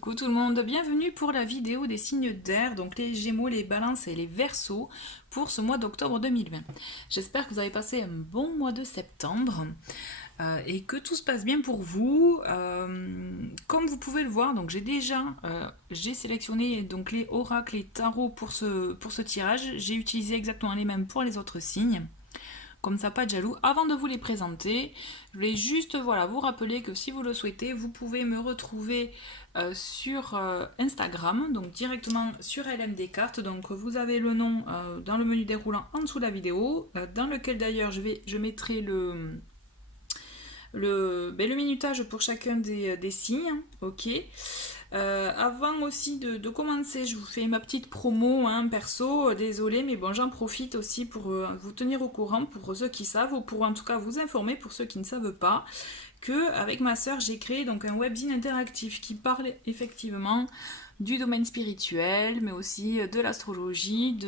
Coucou tout le monde, bienvenue pour la vidéo des signes d'air, donc les Gémeaux, les Balances et les Verseaux pour ce mois d'octobre 2020. J'espère que vous avez passé un bon mois de septembre et que tout se passe bien pour vous. Comme vous pouvez le voir, donc j'ai sélectionné donc les oracles et tarots pour ce tirage. J'ai utilisé exactement les mêmes pour les autres signes. Comme ça, pas de jaloux. Avant de vous les présenter, je voulais juste vous rappeler que si vous le souhaitez, vous pouvez me retrouver sur Instagram, donc directement sur LM Descartes. Donc vous avez le nom dans le menu déroulant en dessous de la vidéo, dans lequel d'ailleurs je mettrai le minutage pour chacun des signes. Ok. Avant aussi de commencer, je vous fais ma petite promo perso, désolé, mais bon, j'en profite aussi pour vous tenir au courant pour ceux qui savent, ou pour en tout cas vous informer pour ceux qui ne savent pas, que avec ma sœur j'ai créé donc un webzine interactif qui parle effectivement du domaine spirituel, mais aussi de l'astrologie,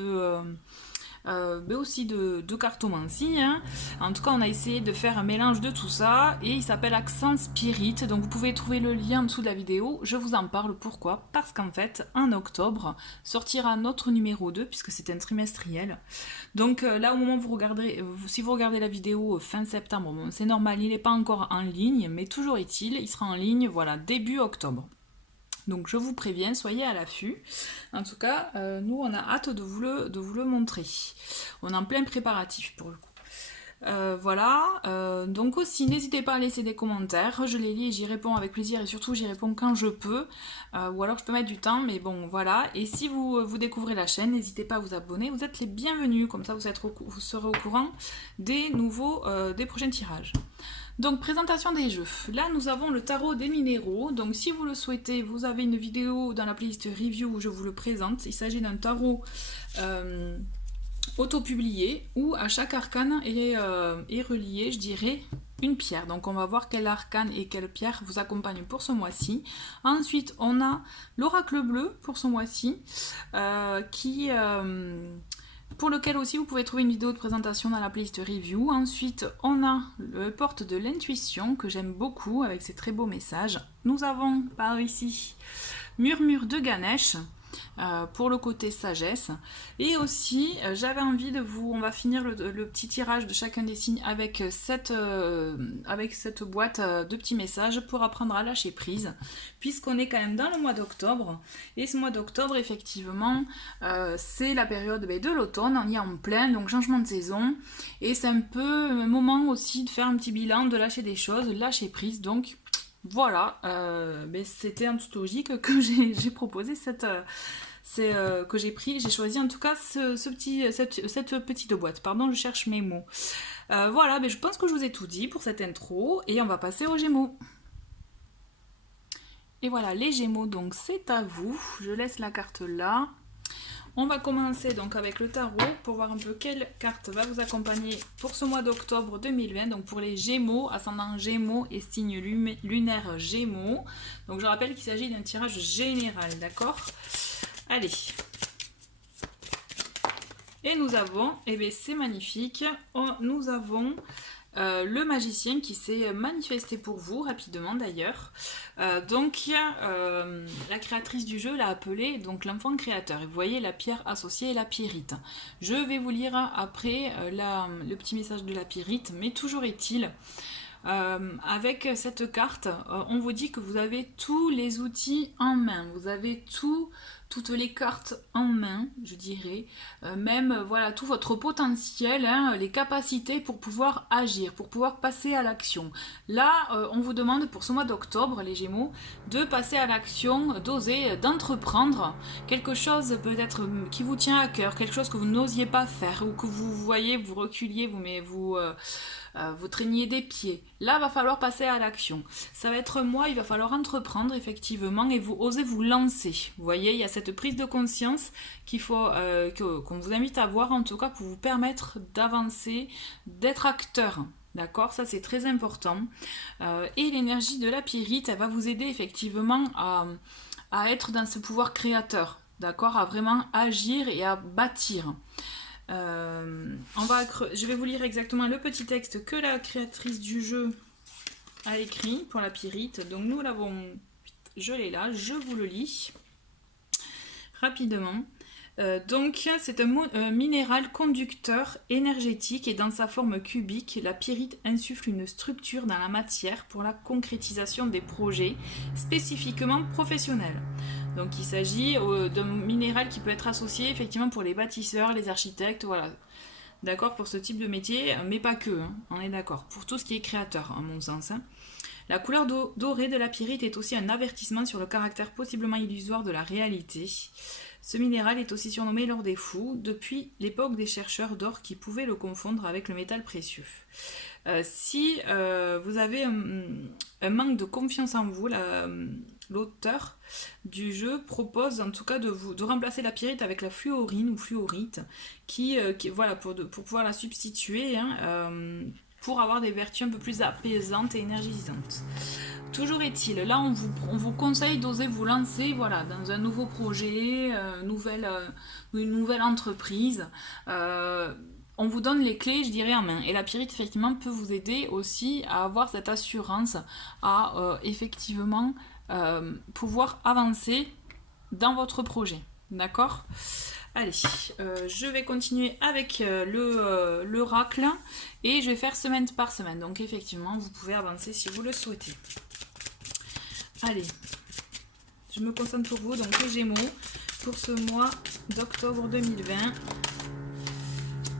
mais aussi de cartomancie. En tout cas, on a essayé de faire un mélange de tout ça et il s'appelle Accent Spirit. Donc, vous pouvez trouver le lien en dessous de la vidéo. Je vous en parle. Pourquoi? Parce qu'en fait, en octobre, sortira notre numéro 2 puisque c'est un trimestriel. Donc, là, au moment où vous regardez, si vous regardez la vidéo fin septembre, bon, c'est normal, il n'est pas encore en ligne, mais toujours est-il, il sera en ligne, voilà, début octobre. Donc je vous préviens, soyez à l'affût. En tout cas, nous on a hâte de vous le montrer. On est en plein préparatif pour le coup. Donc aussi n'hésitez pas à laisser des commentaires, je les lis et j'y réponds avec plaisir et surtout j'y réponds quand je peux, ou alors je peux mettre du temps, mais bon voilà. Et si vous découvrez la chaîne, n'hésitez pas à vous abonner, vous êtes les bienvenus, comme ça vous serez au courant des prochains tirages. Donc, présentation des jeux. Là, nous avons le tarot des minéraux. Donc, si vous le souhaitez, vous avez une vidéo dans la playlist review où je vous le présente. Il s'agit d'un tarot auto-publié où à chaque arcane est relié, je dirais, une pierre. Donc, on va voir quel arcane et quelle pierre vous accompagne pour ce mois-ci. Ensuite, on a l'oracle bleu pour ce mois-ci pour lequel aussi vous pouvez trouver une vidéo de présentation dans la playlist review. Ensuite, on a le porte de l'intuition que j'aime beaucoup avec ses très beaux messages. Nous avons par ici Murmure de Ganesh pour le côté sagesse. Et aussi, j'avais envie on va finir le petit tirage de chacun des signes avec cette boîte de petits messages pour apprendre à lâcher prise, puisqu'on est quand même dans le mois d'octobre. Et ce mois d'octobre, effectivement, c'est la période de l'automne, on y est en plein, donc changement de saison. Et c'est un peu un moment aussi de faire un petit bilan, de lâcher des choses, lâcher prise. Donc voilà, c'était en toute logique que j'ai proposé j'ai choisi en tout cas cette petite boîte. Pardon, je cherche mes mots. Voilà, je pense que je vous ai tout dit pour cette intro et on va passer aux Gémeaux. Et voilà, les Gémeaux, donc c'est à vous. Je laisse la carte là. On va commencer donc avec le tarot pour voir un peu quelle carte va vous accompagner pour ce mois d'octobre 2020. Donc pour les Gémeaux, ascendant Gémeaux et signe lunaire Gémeaux. Donc je rappelle qu'il s'agit d'un tirage général, d'accord? Allez. Et nous avons, c'est magnifique, nous avons le magicien qui s'est manifesté pour vous rapidement d'ailleurs. La créatrice du jeu l'a appelé donc l'enfant créateur. Et vous voyez la pierre associée et la pyrite. Je vais vous lire après le petit message de la pyrite, mais toujours est-il. Avec cette carte, on vous dit que vous avez tous les outils en main. Vous avez toutes les cartes en main, je dirais, même voilà tout votre potentiel, les capacités pour pouvoir agir, pour pouvoir passer à l'action. Là, on vous demande pour ce mois d'octobre, les Gémeaux, de passer à l'action, d'oser, d'entreprendre quelque chose peut-être qui vous tient à cœur, quelque chose que vous n'osiez pas faire ou que vous voyez, vous reculiez, vous traîniez des pieds. Là, va falloir passer à l'action. Ça va être moi, il va falloir entreprendre effectivement et vous osez vous lancer. Vous voyez, il y a cette prise de conscience qu'on vous invite à voir en tout cas pour vous permettre d'avancer, d'être acteur. D'accord, ça c'est très important. Et l'énergie de la pyrite, elle va vous aider effectivement à être dans ce pouvoir créateur. D'accord, à vraiment agir et à bâtir. Je vais vous lire exactement le petit texte que la créatrice du jeu a écrit pour la pyrite. Donc nous l'avons je l'ai là, je vous le lis rapidement. Donc c'est un minéral conducteur énergétique et dans sa forme cubique, la pyrite insuffle une structure dans la matière pour la concrétisation des projets spécifiquement professionnels. Donc il s'agit d'un minéral qui peut être associé effectivement pour les bâtisseurs, les architectes, voilà. D'accord, pour ce type de métier, mais pas que, hein, on est d'accord, pour tout ce qui est créateur, à mon sens. Hein. La couleur dorée de la pyrite est aussi un avertissement sur le caractère possiblement illusoire de la réalité. Ce minéral est aussi surnommé l'or des fous, depuis l'époque des chercheurs d'or qui pouvaient le confondre avec le métal précieux. Si vous avez un manque de confiance en vous, l'auteur du jeu propose en tout cas de remplacer la pyrite avec la fluorine ou fluorite, voilà, pour pouvoir la substituer, hein, pour avoir des vertus un peu plus apaisantes et énergisantes. Toujours est-il, là on vous conseille d'oser vous lancer, voilà, dans un nouveau projet, une nouvelle entreprise. On vous donne les clés, je dirais, en main. Et la pyrite, effectivement, peut vous aider aussi à avoir cette assurance, à effectivement pouvoir avancer dans votre projet. D'accord ? Allez, je vais continuer avec l'oracle et je vais faire semaine par semaine. Donc effectivement, vous pouvez avancer si vous le souhaitez. Allez, je me concentre pour vous. Donc les Gémeaux, pour ce mois d'octobre 2020.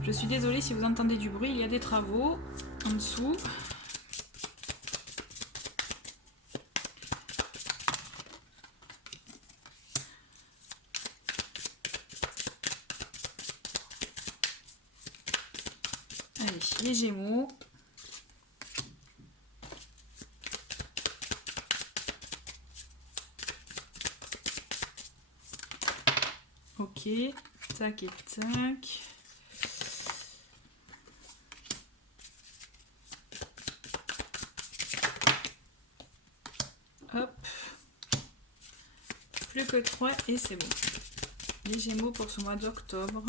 Je suis désolée si vous entendez du bruit, il y a des travaux en dessous. Allez, les Gémeaux. Ok, tac et tac. Hop. Plus que 3 et c'est bon. Les Gémeaux pour ce mois d'octobre.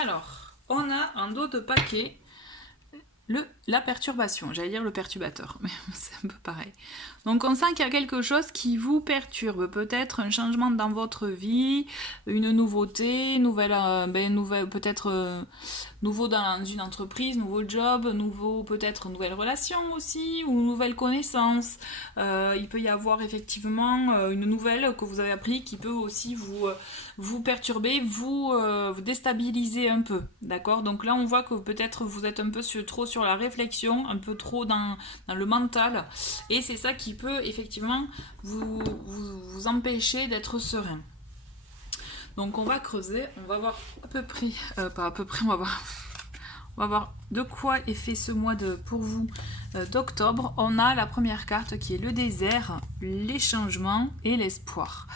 Alors, on a un dos de paquet la perturbation, j'allais dire le perturbateur, mais c'est un peu pareil. Donc on sent qu'il y a quelque chose qui vous perturbe, peut-être un changement dans votre vie, une nouveauté, peut-être nouveau dans une entreprise, nouveau job, peut-être nouvelle relation aussi, ou nouvelle connaissance. Il peut y avoir effectivement une nouvelle que vous avez appris qui peut aussi vous perturber, vous déstabiliser un peu, d'accord? Donc là on voit que peut-être vous êtes un peu trop sur la réflexion, un peu trop dans le mental, et c'est ça qui peut effectivement vous empêcher d'être serein. Donc on va creuser, on va voir à peu près, pas à peu près, on va voir de quoi est fait ce mois pour vous d'octobre. On a la première carte qui est le désert, les changements et l'espoir.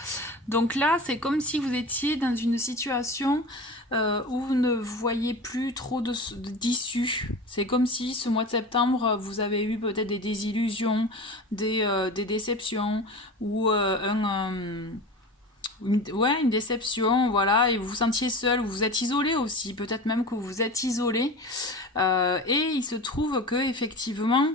Donc là, c'est comme si vous étiez dans une situation où vous ne voyez plus trop d'issue. C'est comme si ce mois de septembre, vous avez eu peut-être des désillusions, des déceptions ou une déception, voilà, et vous vous sentiez seul, vous vous êtes isolé aussi, peut-être même que vous vous êtes isolé. Et il se trouve que effectivement,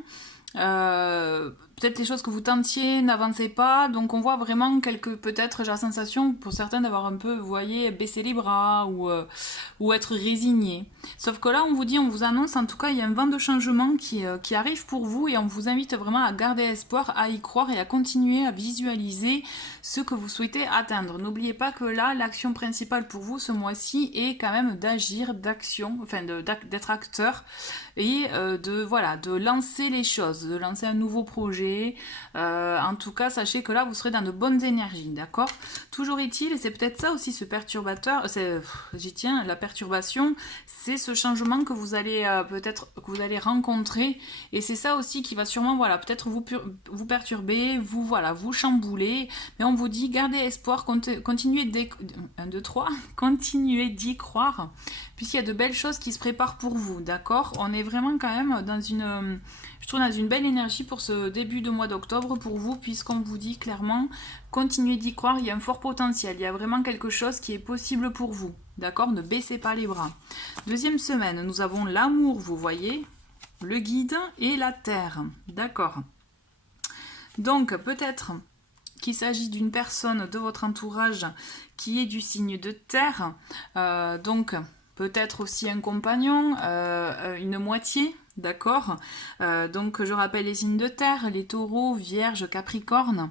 peut-être les choses que vous tentiez n'avançaient pas, donc on voit vraiment peut-être j'ai la sensation pour certains d'avoir un peu, vous voyez, baissé les bras ou être résigné. Sauf que là on vous annonce, en tout cas il y a un vent de changement qui arrive pour vous, et on vous invite vraiment à garder espoir, à y croire et à continuer à visualiser ce que vous souhaitez atteindre. N'oubliez pas que là l'action principale pour vous ce mois-ci est quand même d'agir, d'être acteur et de lancer les choses, de lancer un nouveau projet, chamboulé. En tout cas, sachez que là, vous serez dans de bonnes énergies, d'accord? Toujours est-il, et c'est peut-être ça aussi ce perturbateur, j'y tiens, la perturbation, c'est ce changement que vous allez peut-être que vous allez rencontrer, et c'est ça aussi qui va sûrement, voilà, peut-être vous perturber, vous chambouler, mais on vous dit, gardez espoir, continuez 1, 2, 3, continuez d'y croire, puisqu'il y a de belles choses qui se préparent pour vous, d'accord? On est vraiment quand même dans je trouve, dans une belle énergie pour ce début de mois d'octobre pour vous, puisqu'on vous dit clairement, continuez d'y croire, il y a un fort potentiel, il y a vraiment quelque chose qui est possible pour vous, d'accord? Ne baissez pas les bras. Deuxième semaine, nous avons l'amour, vous voyez, le guide et la terre, d'accord? Donc, peut-être qu'il s'agit d'une personne de votre entourage qui est du signe de terre, donc peut-être aussi un compagnon, une moitié, d'accord? Donc je rappelle les signes de terre, les taureaux, vierges, capricorne.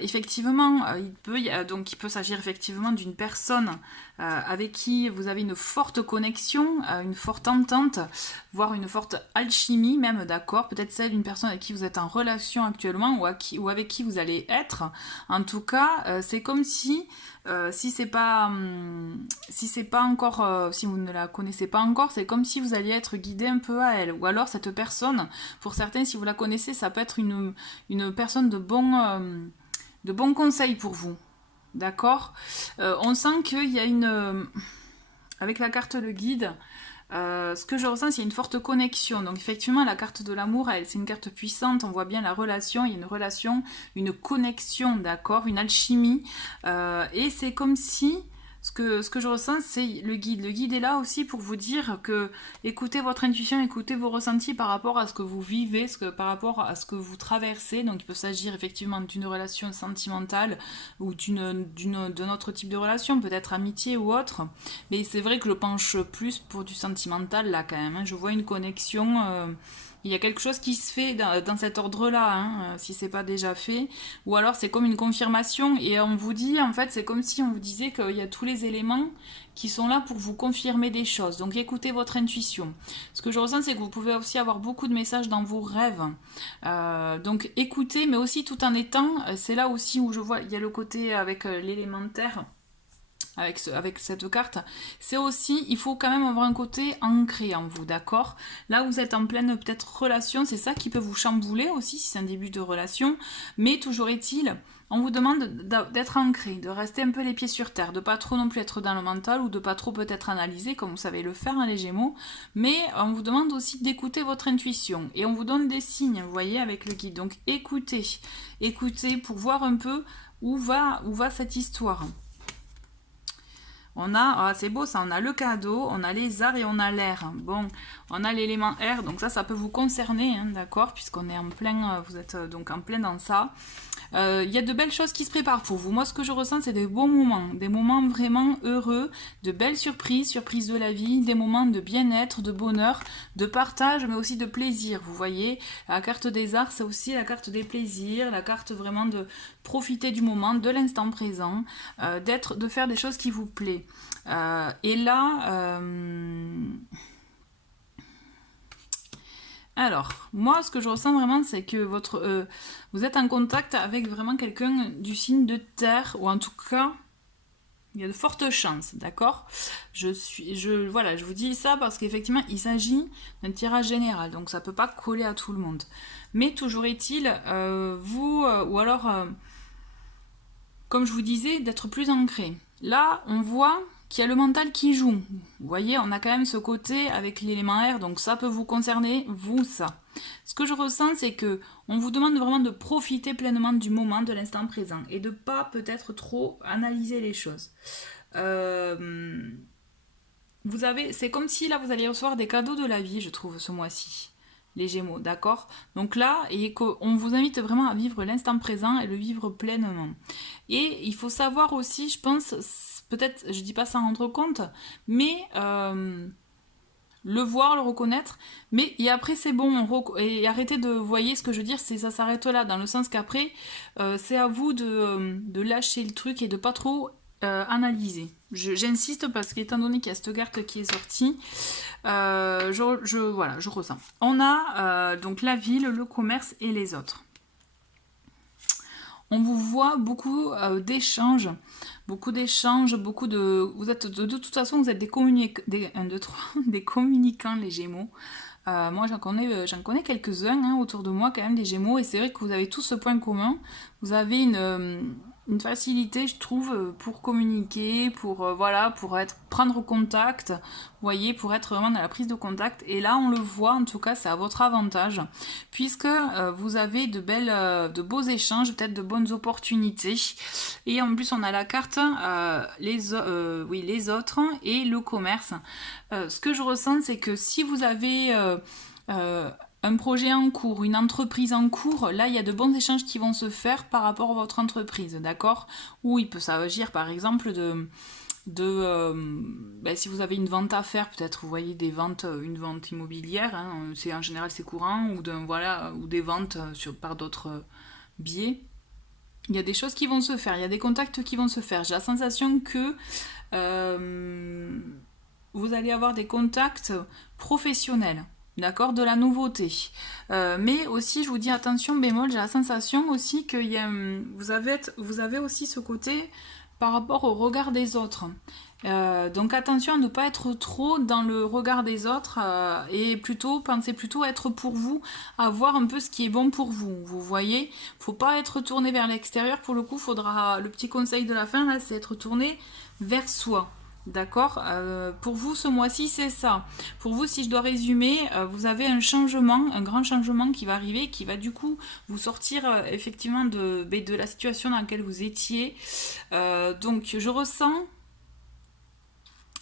Effectivement, il peut s'agir effectivement d'une personne avec qui vous avez une forte connexion, une forte entente, voire une forte alchimie même, d'accord? Peut-être celle d'une personne avec qui vous êtes en relation actuellement ou avec qui vous allez être. En tout cas, c'est comme si si c'est pas encore, si vous ne la connaissez pas encore, c'est comme si vous alliez être guidé un peu à elle. Ou alors cette personne, pour certains, si vous la connaissez, ça peut être une personne de bons conseils pour vous. D'accord? On sent qu'il y a avec la carte de guide, ce que je ressens, c'est une forte connexion. Donc effectivement, la carte de l'amour, c'est une carte puissante. On voit bien la relation. Il y a une relation, une connexion, d'accord, une alchimie. Et c'est comme si ce que je ressens, c'est le guide. Le guide est là aussi pour vous dire que écoutez votre intuition, écoutez vos ressentis par rapport à ce que vous vivez, par rapport à ce que vous traversez. Donc il peut s'agir effectivement d'une relation sentimentale ou d'un autre type de relation, peut-être amitié ou autre. Mais c'est vrai que je penche plus pour du sentimental là quand même. Hein. Je vois une connexion. Il y a quelque chose qui se fait dans cet ordre-là, hein, si c'est pas déjà fait. Ou alors c'est comme une confirmation et on vous dit, en fait, c'est comme si on vous disait qu'il y a tous les éléments qui sont là pour vous confirmer des choses. Donc écoutez votre intuition. Ce que je ressens, c'est que vous pouvez aussi avoir beaucoup de messages dans vos rêves. Donc écoutez, mais aussi tout en étant, c'est là aussi où je vois, il y a le côté avec l'élémentaire. Avec cette carte, c'est aussi, il faut quand même avoir un côté ancré en vous, d'accord? Là, vous êtes en pleine peut-être relation, c'est ça qui peut vous chambouler aussi, si c'est un début de relation, mais toujours est-il, on vous demande d'être ancré, de rester un peu les pieds sur terre, de pas trop non plus être dans le mental ou de pas trop peut-être analyser, comme vous savez le faire, hein, les Gémeaux, mais on vous demande aussi d'écouter votre intuition, et on vous donne des signes, vous voyez, avec le guide, donc écoutez pour voir un peu où va cette histoire. On a, c'est beau ça, on a le cadeau, on a les arts et on a l'air. Bon, on a l'élément air, donc ça peut vous concerner, hein, d'accord, puisqu'on est en plein, vous êtes donc en plein dans ça. Il y a de belles choses qui se préparent pour vous. Moi, ce que je ressens, c'est des bons moments, des moments vraiment heureux, de belles surprises de la vie, des moments de bien-être, de bonheur, de partage, mais aussi de plaisir. Vous voyez, la carte des arts, c'est aussi la carte des plaisirs, la carte vraiment de profiter du moment, de l'instant présent, de faire des choses qui vous plaisent. Et là... Alors, moi, ce que je ressens vraiment, c'est que vous êtes en contact avec vraiment quelqu'un du signe de terre, ou en tout cas, il y a de fortes chances, d'accord? Je vous dis ça parce qu'effectivement, il s'agit d'un tirage général, donc ça ne peut pas coller à tout le monde. Mais toujours est-il, ou alors, comme je vous disais, d'être plus ancré. Là, on voit qu'il y a le mental qui joue. Vous voyez, on a quand même ce côté avec l'élément air, donc ça peut vous concerner, vous, ça. Ce que je ressens, c'est que on vous demande vraiment de profiter pleinement du moment, de l'instant présent, et de pas peut-être trop analyser les choses. C'est comme si là, vous alliez recevoir des cadeaux de la vie, je trouve, ce mois-ci. Les Gémeaux, d'accord? Donc là, on vous invite vraiment à vivre l'instant présent et le vivre pleinement. Et il faut savoir aussi, je pense, peut-être, je dis pas ça rendre compte, mais le voir, le reconnaître, et après c'est bon, et arrêtez de, voyez ce que je veux dire, ça s'arrête là, dans le sens qu'après, c'est à vous de lâcher le truc et de pas trop analyser. J'insiste parce qu'étant donné qu'il y a cette carte qui est sortie, je ressens. On a donc la ville, le commerce et les autres. on vous voit beaucoup d'échanges, beaucoup de... Vous êtes de toute façon, vous êtes des communicants, les Gémeaux. Moi, j'en connais quelques-uns hein, autour de moi, quand même, des Gémeaux, et c'est vrai que vous avez tous ce point commun. Vous avez une facilité, je trouve, pour communiquer, pour voilà, prendre contact, vous voyez, pour être vraiment dans la prise de contact. Et là, on le voit, en tout cas, c'est à votre avantage, puisque vous avez de beaux échanges, peut-être de bonnes opportunités. Et en plus, on a la carte les autres et le commerce. Ce que je ressens, c'est que si vous avez un projet en cours, une entreprise en cours, là il y a de bons échanges qui vont se faire par rapport à votre entreprise, d'accord? Ou il peut s'agir par exemple si vous avez une vente à faire, peut-être vous voyez une vente immobilière, hein, en général c'est courant, ou des ventes par d'autres biais. Il y a des choses qui vont se faire, il y a des contacts qui vont se faire. J'ai la sensation que vous allez avoir des contacts professionnels, d'accord, de la nouveauté. Mais aussi, je vous dis attention, bémol, j'ai la sensation aussi que vous avez aussi ce côté par rapport au regard des autres. Donc attention à ne pas être trop dans le regard des autres et pensez plutôt être pour vous, à voir un peu ce qui est bon pour vous. Vous voyez, faut pas être tourné vers l'extérieur. Pour le coup, le petit conseil de la fin là, c'est être tourné vers soi. D'accord. Pour vous, ce mois-ci, c'est ça. Pour vous, si je dois résumer, vous avez un grand changement qui va arriver, qui va du coup vous sortir effectivement de la situation dans laquelle vous étiez. Donc, je ressens...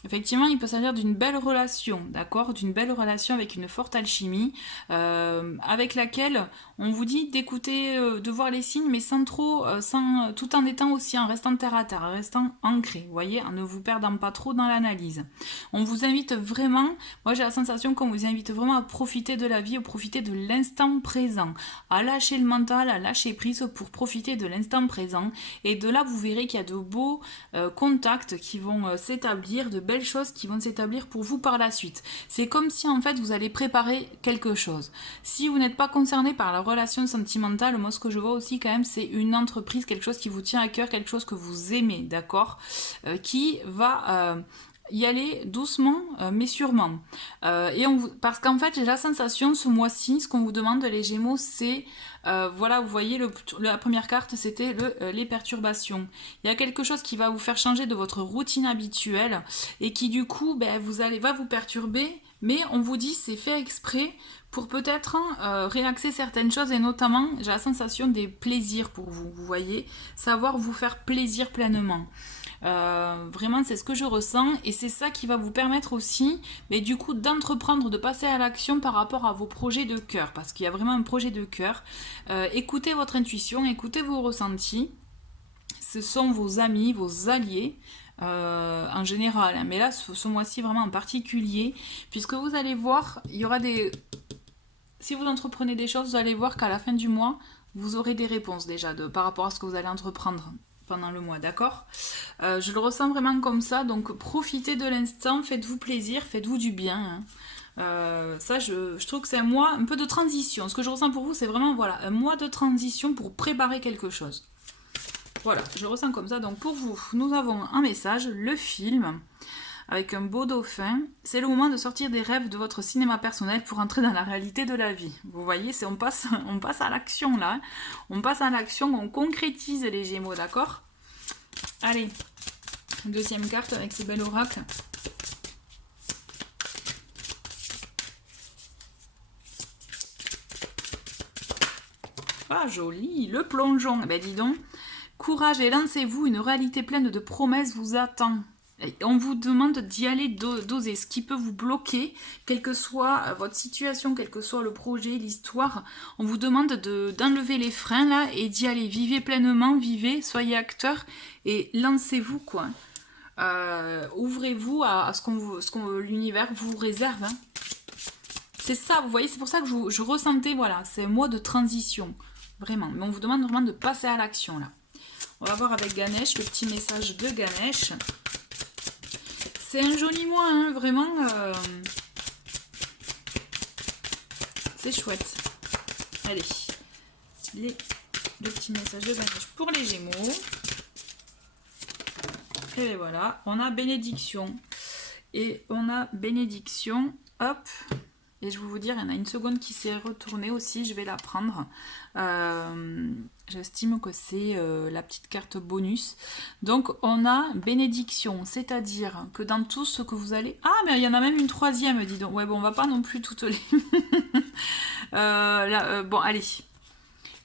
Effectivement, il peut s'agir d'une belle relation, d'accord? D'une belle relation avec une forte alchimie, avec laquelle on vous dit d'écouter, de voir les signes, mais tout en étant aussi en restant terre à terre, en restant ancré, vous voyez, en ne vous perdant pas trop dans l'analyse. On vous invite vraiment, moi j'ai la sensation qu'on vous invite vraiment à profiter de la vie, à profiter de l'instant présent, à lâcher le mental, à lâcher prise pour profiter de l'instant présent. Et de là, vous verrez qu'il y a de beaux contacts qui vont s'établir, de belles choses qui vont s'établir pour vous par la suite. C'est comme si en fait vous allez préparer quelque chose. Si vous n'êtes pas concerné par la relation sentimentale, moi ce que je vois aussi quand même c'est une entreprise, quelque chose qui vous tient à cœur, quelque chose que vous aimez, d'accord, qui va y aller doucement mais sûrement. Parce qu'en fait j'ai la sensation ce mois-ci, ce qu'on vous demande les Gémeaux, c'est voilà, vous voyez, la première carte, c'était les perturbations. Il y a quelque chose qui va vous faire changer de votre routine habituelle et qui, du coup, va vous perturber, mais on vous dit c'est fait exprès pour peut-être réaxer certaines choses et notamment, j'ai la sensation des plaisirs pour vous, vous voyez, savoir vous faire plaisir pleinement. Vraiment c'est ce que je ressens et c'est ça qui va vous permettre aussi mais du coup d'entreprendre, de passer à l'action par rapport à vos projets de cœur parce qu'il y a vraiment un projet de cœur. Écoutez votre intuition, écoutez vos ressentis, ce sont vos amis, vos alliés en général, hein. Mais là ce mois-ci vraiment en particulier puisque vous allez voir, il y aura si vous entreprenez des choses, vous allez voir qu'à la fin du mois vous aurez des réponses déjà par rapport à ce que vous allez entreprendre pendant le mois, d'accord? Je le ressens vraiment comme ça, donc profitez de l'instant, faites-vous plaisir, faites-vous du bien. Hein. Ça, je trouve que c'est un mois un peu de transition. Ce que je ressens pour vous, c'est vraiment voilà, un mois de transition pour préparer quelque chose. Voilà, je le ressens comme ça. Donc pour vous, nous avons un message, le film, avec un beau dauphin. C'est le moment de sortir des rêves de votre cinéma personnel pour entrer dans la réalité de la vie. Vous voyez, on passe à l'action là. Hein. On passe à l'action, on concrétise les Gémeaux, d'accord? Allez, deuxième carte avec ces belles oracles. Ah, joli, le plongeon. Eh ben dis donc, courage et lancez-vous, une réalité pleine de promesses vous attend. Et on vous demande d'y aller d'oser, ce qui peut vous bloquer, quelle que soit votre situation, quel que soit le projet, l'histoire. On vous demande d'enlever les freins là et d'y aller. Vivez pleinement, vivez, soyez acteur et lancez-vous quoi. Ouvrez-vous à ce que l'univers vous réserve. Hein. C'est ça, vous voyez, c'est pour ça que je ressentais, voilà, c'est un mois de transition, vraiment. Mais on vous demande vraiment de passer à l'action là. On va voir avec Ganesh, le petit message de Ganesh. C'est un joli mois, hein, vraiment. C'est chouette. Allez, les le petit message de Ganesh pour les Gémeaux. Et voilà, on a bénédiction. Et on a bénédiction, hop. Et je vais vous dire, il y en a une seconde qui s'est retournée aussi, je vais la prendre. J'estime que c'est la petite carte bonus. Donc on a bénédiction, c'est-à-dire que dans tout ce que vous allez... Ah, mais il y en a même une troisième, dis donc. Ouais, bon, on va pas non plus toutes les... bon, allez.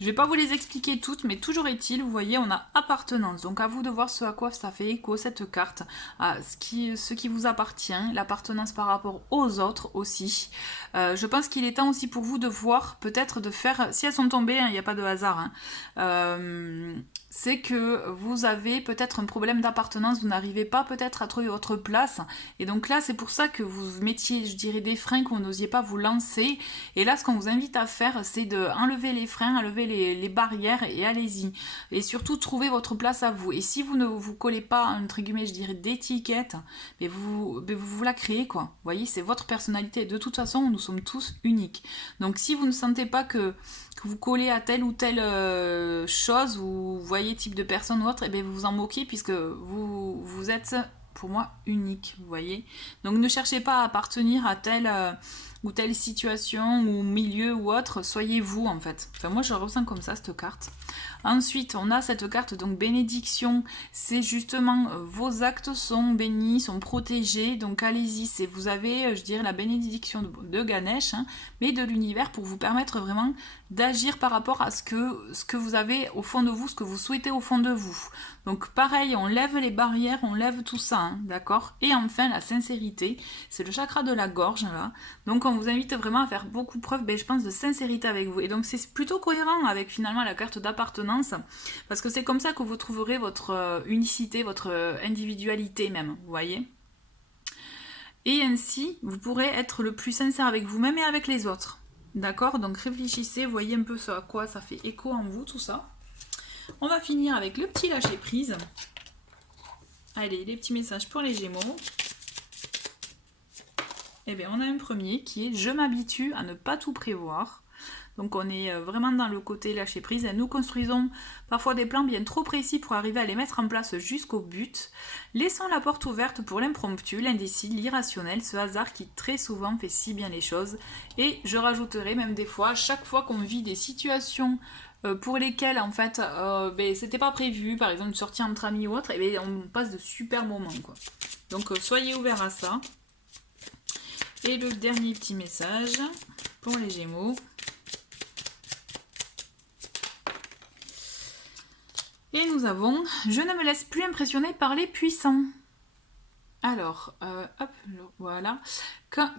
Je vais pas vous les expliquer toutes, mais toujours est-il, vous voyez, on a appartenance. Donc à vous de voir ce à quoi ça fait écho, cette carte, à ce qui vous appartient, l'appartenance par rapport aux autres aussi. Je pense qu'il est temps aussi pour vous de voir, peut-être de faire, si elles sont tombées, il n'y a pas de hasard, c'est que vous avez peut-être un problème d'appartenance, vous n'arrivez pas peut-être à trouver votre place. Et donc là, c'est pour ça que vous mettiez, je dirais, des freins, que vous n'osiez pas vous lancer. Et là, ce qu'on vous invite à faire, c'est d'enlever les freins, enlever les barrières et allez-y. Et surtout, trouvez votre place à vous. Et si vous ne vous collez pas, entre guillemets, je dirais, d'étiquette, mais vous la créez, quoi. Vous voyez, c'est votre personnalité. De toute façon, nous sommes tous uniques. Donc si vous ne sentez pas que vous collez à telle ou telle chose, ou vous voyez type de personne ou autre, et bien vous vous en moquez puisque vous êtes pour moi unique, vous voyez. Donc ne cherchez pas à appartenir à telle ou telle situation ou milieu ou autre, soyez vous en fait. Enfin moi je ressens comme ça cette carte. Ensuite on a cette carte donc bénédiction, c'est justement vos actes sont bénis, sont protégés, donc allez-y, c'est vous avez je dirais la bénédiction de Ganesh, mais de l'univers pour vous permettre vraiment d'agir par rapport à ce que vous avez au fond de vous, ce que vous souhaitez au fond de vous. Donc pareil, on lève les barrières, on lève tout ça, d'accord. Et enfin la sincérité, c'est le chakra de la gorge là. Donc on vous invite vraiment à faire beaucoup preuve, je pense, de sincérité avec vous. Et donc c'est plutôt cohérent avec finalement la carte d'appartenance, parce que c'est comme ça que vous trouverez votre unicité, votre individualité même, vous voyez. Et ainsi, vous pourrez être le plus sincère avec vous-même et avec les autres. D'accord? Donc réfléchissez, voyez un peu ce à quoi ça fait écho en vous, tout ça. On va finir avec le petit lâcher prise. Allez, les petits messages pour les Gémeaux. Eh bien, on a un premier qui est « Je m'habitue à ne pas tout prévoir ». Donc on est vraiment dans le côté lâcher prise. Et nous construisons parfois des plans bien trop précis pour arriver à les mettre en place jusqu'au but. Laissons la porte ouverte pour l'impromptu, l'indécis, l'irrationnel, ce hasard qui très souvent fait si bien les choses. Et je rajouterai même des fois, chaque fois qu'on vit des situations pour lesquelles en fait c'était pas prévu, par exemple une sortie entre amis ou autre, et on passe de super moments, quoi. Donc soyez ouverts à ça. Et le dernier petit message pour les Gémeaux. Et nous avons « Je ne me laisse plus impressionner par les puissants ». Alors, hop, voilà.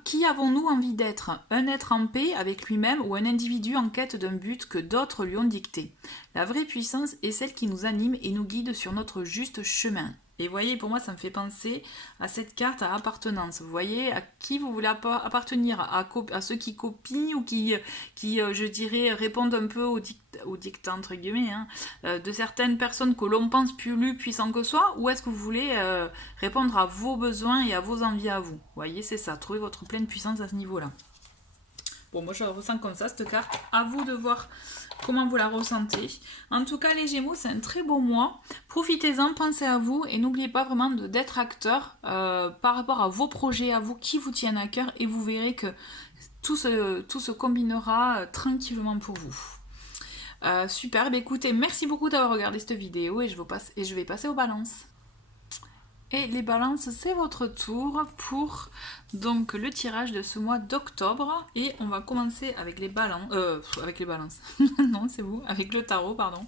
Qui avons-nous envie d'être? Un être en paix avec lui-même ou un individu en quête d'un but que d'autres lui ont dicté? La vraie puissance est celle qui nous anime et nous guide sur notre juste chemin. Et vous voyez, pour moi, ça me fait penser à cette carte à appartenance. Vous voyez, à qui vous voulez appartenir? À ceux qui copient ou qui je dirais, répondent un peu au dictat, entre guillemets, de certaines personnes que l'on pense plus puissants que soi? Ou est-ce que vous voulez répondre à vos besoins et à vos envies à vous? Vous voyez, c'est ça, trouvez votre pleine puissance à ce niveau-là. Bon, moi, je la ressens comme ça, cette carte. À vous de voir comment vous la ressentez. En tout cas, les Gémeaux, c'est un très beau mois. Profitez-en, pensez à vous et n'oubliez pas vraiment d'être acteur par rapport à vos projets, à vous qui vous tiennent à cœur, et vous verrez que tout se combinera tranquillement pour vous. Super, écoutez, merci beaucoup d'avoir regardé cette vidéo et je vais passer aux balances. Et les balances, c'est votre tour pour donc le tirage de ce mois d'octobre. Et on va commencer avec les balances. Non, c'est vous, avec le tarot, pardon.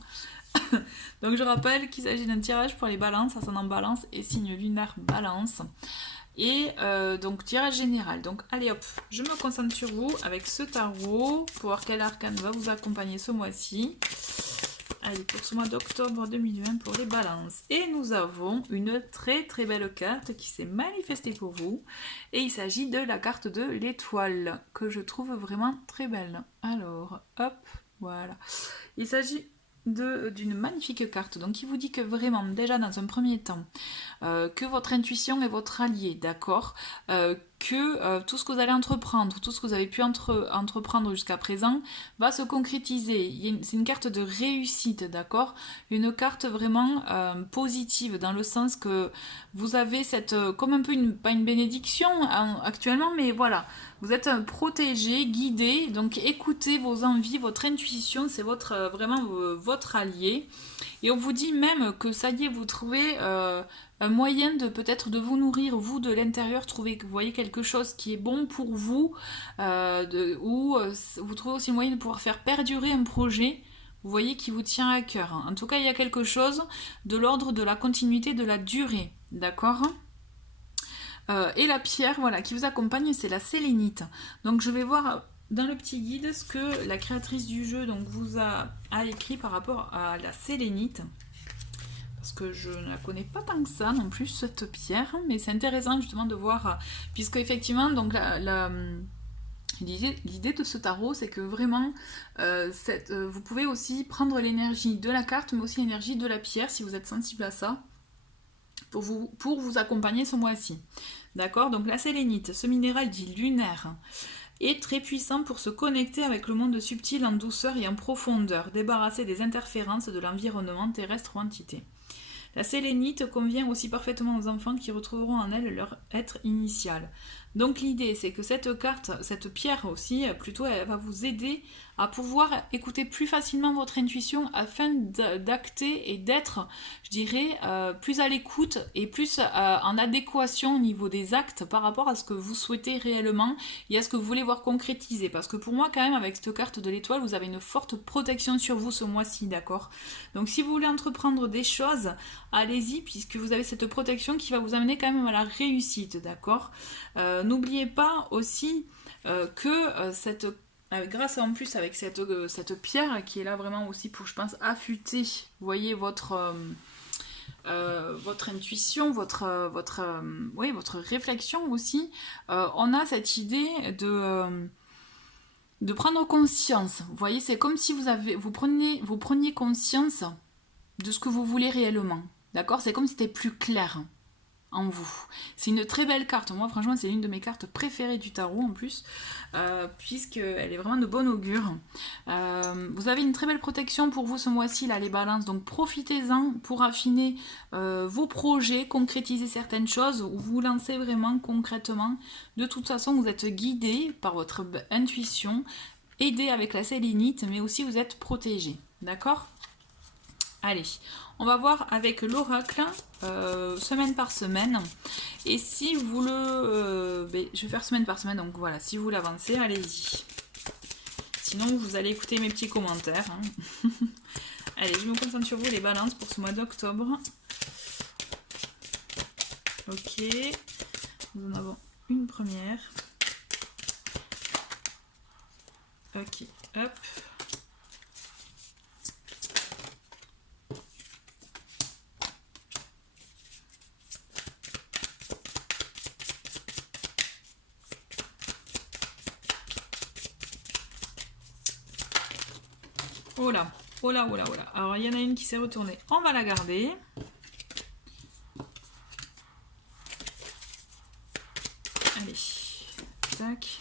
Donc je rappelle qu'il s'agit d'un tirage pour les balances, ascendant balance et signe lunaire balance. Et donc tirage général. Donc allez hop, je me concentre sur vous avec ce tarot pour voir quel arcane va vous accompagner ce mois-ci. Allez, pour ce mois d'octobre 2020 pour les balances. Et nous avons une très très belle carte qui s'est manifestée pour vous. Et il s'agit de la carte de l'étoile, que je trouve vraiment très belle. Alors, hop, voilà. Il s'agit d'une magnifique carte, donc qui vous dit que vraiment, déjà dans un premier temps, que votre intuition est votre allié, d'accord, que tout ce que vous allez entreprendre, tout ce que vous avez pu entreprendre jusqu'à présent va se concrétiser. C'est une carte de réussite, d'accord? Une carte vraiment positive, dans le sens que vous avez comme un peu pas une bénédiction hein, actuellement, mais voilà, vous êtes protégé, guidé, donc écoutez vos envies, votre intuition, c'est vraiment votre allié. Et on vous dit même que ça y est, vous trouvez un moyen de peut-être de vous nourrir, vous de l'intérieur, vous voyez quelque chose qui est bon pour vous, ou vous trouvez aussi le moyen de pouvoir faire perdurer un projet, vous voyez, qui vous tient à cœur. En tout cas, il y a quelque chose de l'ordre de la continuité, de la durée, d'accord ? Et la pierre, voilà, qui vous accompagne, c'est la sélénite. Donc je vais voir dans le petit guide ce que la créatrice du jeu donc, vous a écrit par rapport à la sélénite. Parce que je ne la connais pas tant que ça non plus, cette pierre. Mais c'est intéressant justement de voir, puisque effectivement, donc l'idée de ce tarot, c'est que vraiment, vous pouvez aussi prendre l'énergie de la carte, mais aussi l'énergie de la pierre, si vous êtes sensible à ça, pour vous accompagner ce mois-ci. D'accord? Donc la sélénite, ce minéral dit lunaire, est très puissant pour se connecter avec le monde subtil en douceur et en profondeur, débarrassé des interférences de l'environnement terrestre ou entité. La sélénite convient aussi parfaitement aux enfants qui retrouveront en elle leur être initial. Donc l'idée, c'est que cette carte, cette pierre aussi, plutôt, elle va vous aider à pouvoir écouter plus facilement votre intuition afin d'acter et d'être, je dirais, plus à l'écoute et plus en adéquation au niveau des actes par rapport à ce que vous souhaitez réellement et à ce que vous voulez voir concrétiser. Parce que pour moi, quand même, avec cette carte de l'étoile, vous avez une forte protection sur vous ce mois-ci, d'accord ? Donc si vous voulez entreprendre des choses, allez-y, puisque vous avez cette protection qui va vous amener quand même à la réussite, d'accord ? N'oubliez pas aussi que grâce en plus avec cette pierre qui est là vraiment aussi pour, je pense, affûter, vous voyez, votre intuition, votre réflexion aussi, on a cette idée de prendre conscience. Vous voyez, c'est comme si vous preniez conscience de ce que vous voulez réellement. D'accord ? C'est comme si c'était plus clair en vous. C'est une très belle carte. Moi, franchement, c'est l'une de mes cartes préférées du tarot en plus, puisqu'elle est vraiment de bon augure. Vous avez une très belle protection pour vous ce mois-ci, là, les balances. Donc, profitez-en pour affiner vos projets, concrétiser certaines choses, ou vous lancer vraiment concrètement. De toute façon, vous êtes guidé par votre intuition, aidé avec la sélénite, mais aussi vous êtes protégé. D'accord ? Allez, on va voir avec l'oracle semaine par semaine. Et si vous je vais faire semaine par semaine, donc voilà, si vous l'avancez, allez-y. Sinon, vous allez écouter mes petits commentaires. Hein. Allez, je me concentre sur vous, les balances, pour ce mois d'octobre. Ok, nous en avons une première. Ok, hop. Oh là, oh là, oh là, oh là. Alors, il y en a une qui s'est retournée. On va la garder. Allez, tac.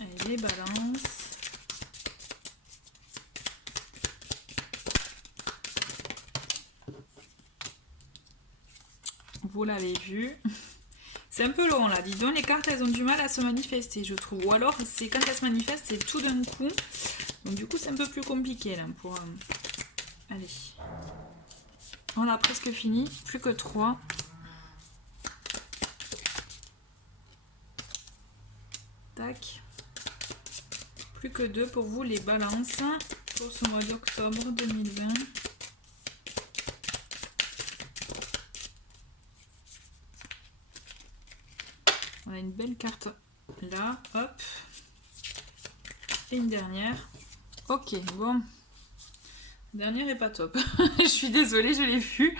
Allez, les balances. Vous l'avez vu. C'est un peu long là, dis donc, les cartes elles ont du mal à se manifester, je trouve. Ou alors c'est quand elles se manifestent, c'est tout d'un coup. Donc du coup c'est un peu plus compliqué là pour. Allez. On a presque fini, plus que 3. Tac. Plus que 2 pour vous les balances pour ce mois d'octobre 2020. On a une belle carte là, hop. Et une dernière. Ok, bon. La dernière est pas top. Je suis désolée, je l'ai vue.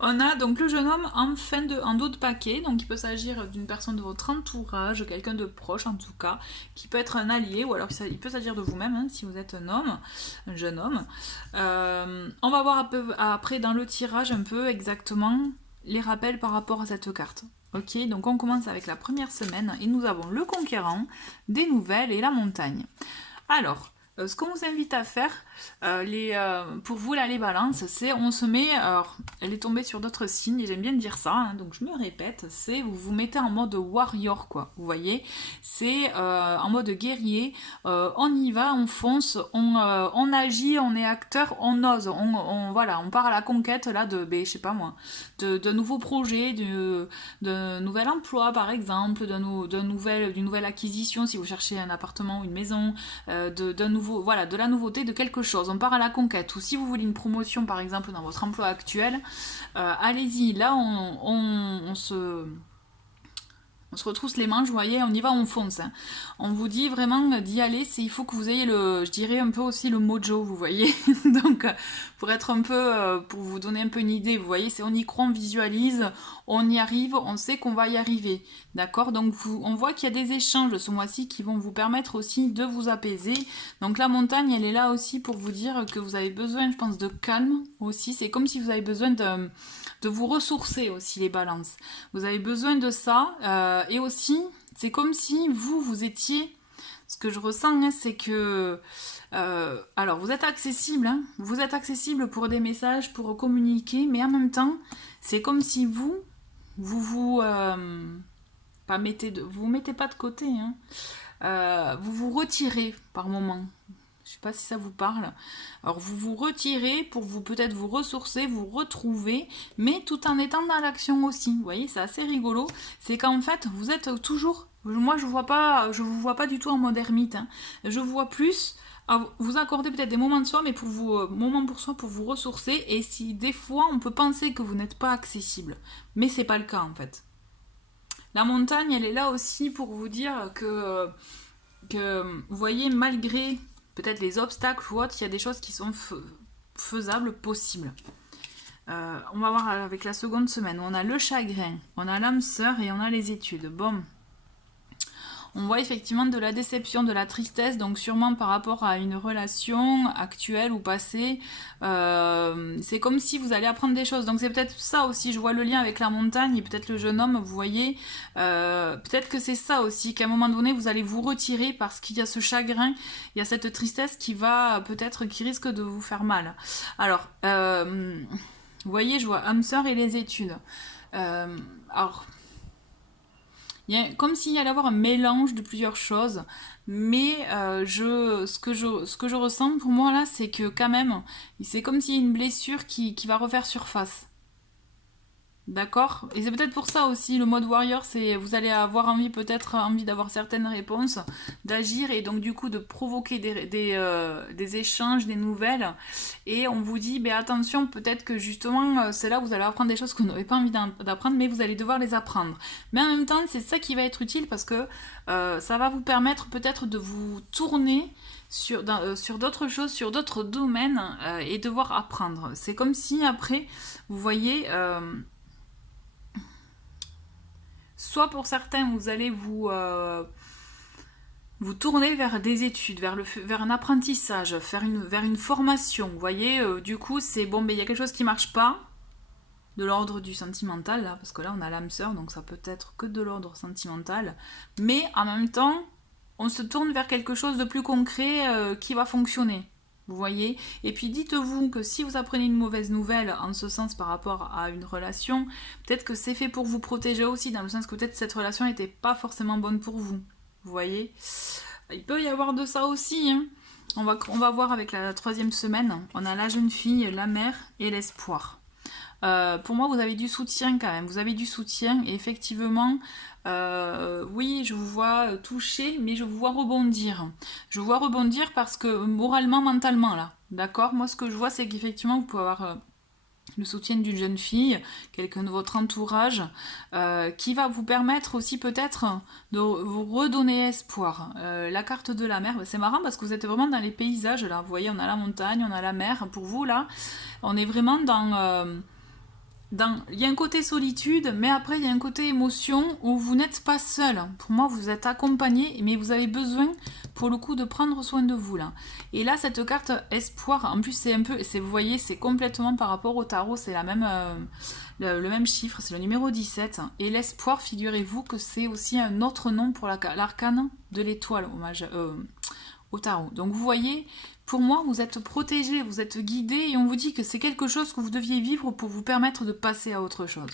On a donc le jeune homme en dos de paquet, donc il peut s'agir d'une personne de votre entourage, quelqu'un de proche en tout cas, qui peut être un allié, ou alors il peut s'agir de vous-même, hein, si vous êtes un homme, un jeune homme. On va voir après dans le tirage un peu exactement les rappels par rapport à cette carte. Ok, donc on commence avec la première semaine, et nous avons le conquérant, des nouvelles et la montagne. Alors, ce qu'on vous invite à faire, pour vous là les balances, c'est on se met, alors elle est tombée sur d'autres signes et j'aime bien dire ça, hein, donc je me répète, c'est vous vous mettez en mode warrior quoi, vous voyez, c'est en mode guerrier, on y va, on fonce, on agit, on est acteur, on ose, voilà, on part à la conquête là je sais pas moi, de nouveaux projets, de nouvel emploi par exemple, d'une nouvelle acquisition si vous cherchez un appartement ou une maison, voilà, de la nouveauté, de quelque chose. On part à la conquête. Ou si vous voulez une promotion, par exemple, dans votre emploi actuel, allez-y. Là, on se retrousse les manches, vous voyez, on y va, on fonce. Hein. On vous dit vraiment d'y aller, il faut que vous ayez je dirais un peu aussi le mojo, vous voyez. Donc, pour être un peu, pour vous donner un peu une idée, vous voyez, c'est on y croit, on visualise, on y arrive, on sait qu'on va y arriver. D'accord. Donc, on voit qu'il y a des échanges ce mois-ci qui vont vous permettre aussi de vous apaiser. Donc, la montagne, elle est là aussi pour vous dire que vous avez besoin, je pense, de calme aussi. C'est comme si vous avez besoin de vous ressourcer aussi, les balances. Vous avez besoin de ça. Et aussi, c'est comme si vous étiez... Ce que je ressens, hein, c'est que... alors, vous êtes accessible. Hein, vous êtes accessible pour des messages, pour communiquer. Mais en même temps, c'est comme si vous vous mettez pas de côté. Hein. Vous vous retirez par moment. Je sais pas si ça vous parle. Alors vous vous retirez pour peut-être vous ressourcer, vous retrouver, mais tout en étant dans l'action aussi. Vous voyez, c'est assez rigolo. C'est qu'en fait, vous êtes toujours. Moi, je vous vois pas du tout en mode ermite. Hein. Je vous vois plus. Vous accordez peut-être des moments de soi, mais pour vous, moments pour soi, pour vous ressourcer. Et si des fois, on peut penser que vous n'êtes pas accessible, mais c'est pas le cas en fait. La montagne, elle est là aussi pour vous dire que vous voyez, malgré peut-être les obstacles ou autres, il y a des choses qui sont faisables, possibles. On va voir avec la seconde semaine. On a le chagrin, on a l'âme sœur et on a les études. Bon. On voit effectivement de la déception, de la tristesse, donc sûrement par rapport à une relation actuelle ou passée. C'est comme si vous allez apprendre des choses. Donc c'est peut-être ça aussi, je vois le lien avec la montagne et peut-être le jeune homme, vous voyez. Peut-être que c'est ça aussi, qu'à un moment donné, vous allez vous retirer parce qu'il y a ce chagrin, il y a cette tristesse qui risque de vous faire mal. Alors, vous voyez, je vois âme sœur et les études. Alors... comme s'il y allait avoir un mélange de plusieurs choses, mais ce que je ressens pour moi là, c'est que quand même, c'est comme s'il y a une blessure qui va refaire surface. D'accord. Et c'est peut-être pour ça aussi, le mode warrior, c'est vous allez avoir peut-être envie d'avoir certaines réponses, d'agir et donc du coup de provoquer des échanges, des nouvelles. Et on vous dit, ben attention, peut-être que justement, c'est là où vous allez apprendre des choses que vous n'avez pas envie d'apprendre, mais vous allez devoir les apprendre. Mais en même temps, c'est ça qui va être utile parce que ça va vous permettre peut-être de vous tourner sur d'autres choses, sur d'autres domaines et devoir apprendre. C'est comme si après, vous voyez... soit pour certains, vous allez vous tourner vers des études, vers un apprentissage, vers une formation. Vous voyez, du coup, c'est bon, il y a quelque chose qui marche pas, de l'ordre du sentimental, là, parce que là, on a l'âme sœur, donc ça peut être que de l'ordre sentimental. Mais en même temps, on se tourne vers quelque chose de plus concret qui va fonctionner. Vous voyez. Et puis dites-vous que si vous apprenez une mauvaise nouvelle en ce sens par rapport à une relation, peut-être que c'est fait pour vous protéger aussi, dans le sens que peut-être cette relation n'était pas forcément bonne pour vous. Vous voyez. Il peut y avoir de ça aussi. Hein. On va voir avec la troisième semaine. On a la jeune fille, la mère et l'espoir. Pour moi, vous avez du soutien quand même. Vous avez du soutien et effectivement, oui, je vous vois toucher, mais je vous vois rebondir. Je vous vois rebondir parce que moralement, mentalement, là, d'accord. Moi, ce que je vois, c'est qu'effectivement, vous pouvez avoir le soutien d'une jeune fille, quelqu'un de votre entourage, qui va vous permettre aussi peut-être de vous redonner espoir. La carte de la mer, c'est marrant parce que vous êtes vraiment dans les paysages, là. Vous voyez, on a la montagne, on a la mer. Pour vous, là, on est vraiment dans... il y a un côté solitude, mais après il y a un côté émotion où vous n'êtes pas seul. Pour moi, vous êtes accompagné, mais vous avez besoin, pour le coup, de prendre soin de vous là. Et là, cette carte espoir, en plus c'est un peu, vous voyez, c'est complètement par rapport au tarot, c'est la même, le même chiffre, c'est le numéro 17. Et l'espoir, figurez-vous que c'est aussi un autre nom pour l'arcane de l'étoile, hommage au tarot. Donc vous voyez, pour moi, vous êtes protégé, vous êtes guidé et on vous dit que c'est quelque chose que vous deviez vivre pour vous permettre de passer à autre chose,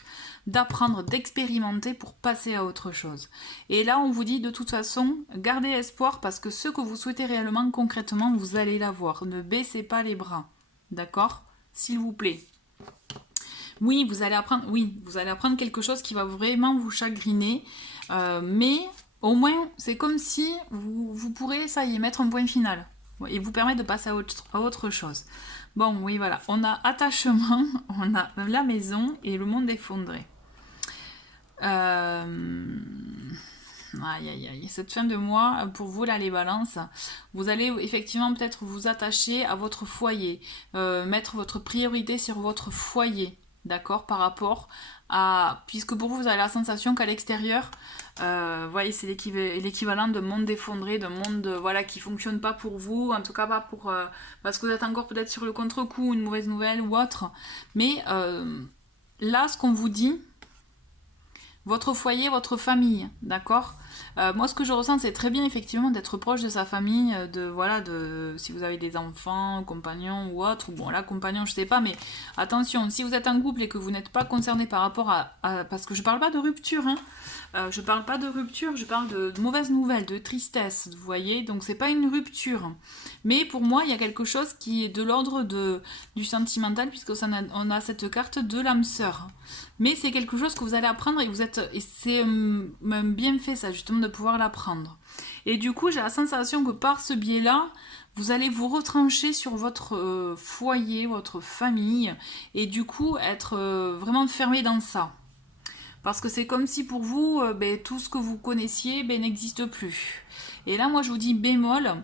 d'apprendre, d'expérimenter pour passer à autre chose. Et là, on vous dit de toute façon, gardez espoir parce que ce que vous souhaitez réellement, concrètement, vous allez l'avoir. Ne baissez pas les bras, d'accord? S'il vous plaît. Oui, vous allez apprendre quelque chose qui va vraiment vous chagriner, mais au moins, c'est comme si vous pourrez, ça y est, mettre un point final et vous permettre de passer à autre chose. Bon, oui, voilà. On a attachement, on a la maison et le monde effondré. Aïe, aïe, aïe. Cette fin de mois, pour vous, là, les balances, vous allez effectivement peut-être vous attacher à votre foyer, mettre votre priorité sur votre foyer, d'accord, par rapport à... Puisque pour vous, vous avez la sensation qu'à l'extérieur, voyez, c'est l'équivalent de monde effondré, de monde voilà, qui fonctionne pas pour vous, en tout cas pas pour... parce que vous êtes encore peut-être sur le contre-coup, une mauvaise nouvelle ou autre. Mais là, ce qu'on vous dit, votre foyer, votre famille, d'accord? Moi, ce que je ressens, c'est très bien, effectivement, d'être proche de sa famille, si vous avez des enfants, compagnons ou autres, bon, là, compagnons, je sais pas, mais attention, si vous êtes en couple et que vous n'êtes pas concerné par rapport parce que je parle pas de rupture, hein, je parle pas de rupture, je parle de mauvaises nouvelles, de tristesse, vous voyez, donc c'est pas une rupture. Mais pour moi, il y a quelque chose qui est de l'ordre du sentimental, on a cette carte de l'âme sœur. Mais c'est quelque chose que vous allez apprendre et c'est même bien fait ça, justement, de pouvoir l'apprendre. Et du coup, j'ai la sensation que par ce biais-là, vous allez vous retrancher sur votre foyer, votre famille, et du coup être vraiment fermé dans ça. Parce que c'est comme si pour vous, tout ce que vous connaissiez n'existe plus. Et là, moi, je vous dis bémol.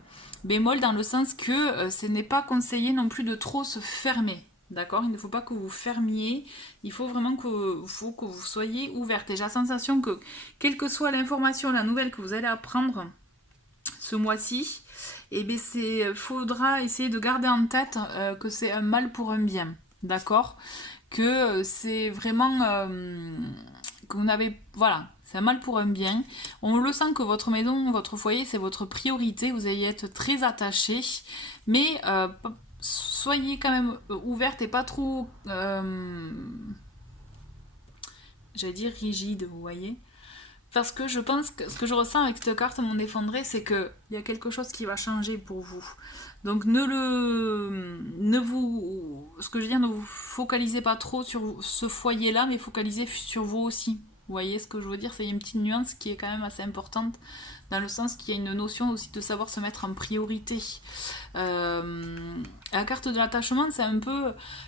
Bémol dans le sens que ce n'est pas conseillé non plus de trop se fermer. D'accord? Il ne faut pas que vous fermiez. Il faut vraiment que vous soyez ouverte. Et j'ai la sensation que, quelle que soit l'information, la nouvelle que vous allez apprendre ce mois-ci, faudra essayer de garder en tête que c'est un mal pour un bien. D'accord? Que c'est vraiment... que vous n'avez... Voilà, c'est un mal pour un bien. On le sent que votre maison, votre foyer, c'est votre priorité. Vous allez être très attaché. Mais soyez quand même ouverte et pas trop... j'allais dire rigide, vous voyez. Parce que je pense que ce que je ressens avec cette carte mon effondré, c'est qu'il y a quelque chose qui va changer pour vous. Donc ne vous focalisez pas trop sur ce foyer-là, mais focalisez sur vous aussi. Vous voyez ce que je veux dire? C'est une petite nuance qui est quand même assez importante, dans le sens qu'il y a une notion aussi de savoir se mettre en priorité. La carte de l'attachement,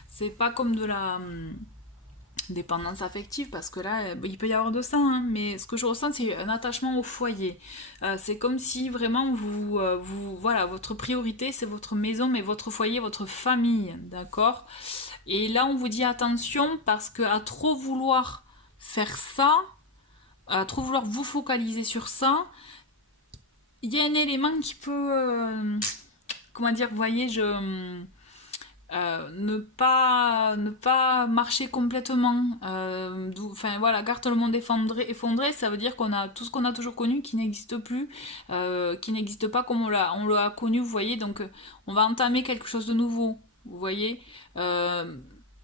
c'est pas comme de la dépendance affective, parce que là il peut y avoir de ça, hein, mais ce que je ressens, c'est un attachement au foyer. C'est comme si vraiment voilà, votre priorité c'est votre maison, mais votre foyer, votre famille, d'accord? Et là on vous dit attention, parce que à trop vouloir faire ça, à trop vouloir vous focaliser sur ça, il y a un élément qui peut comment dire, vous voyez, ne pas marcher complètement. Enfin voilà, carte le monde effondré, ça veut dire qu'on a tout ce qu'on a toujours connu qui n'existe plus, qui n'existe pas comme on l'a connu, vous voyez. Donc on va entamer quelque chose de nouveau, vous voyez.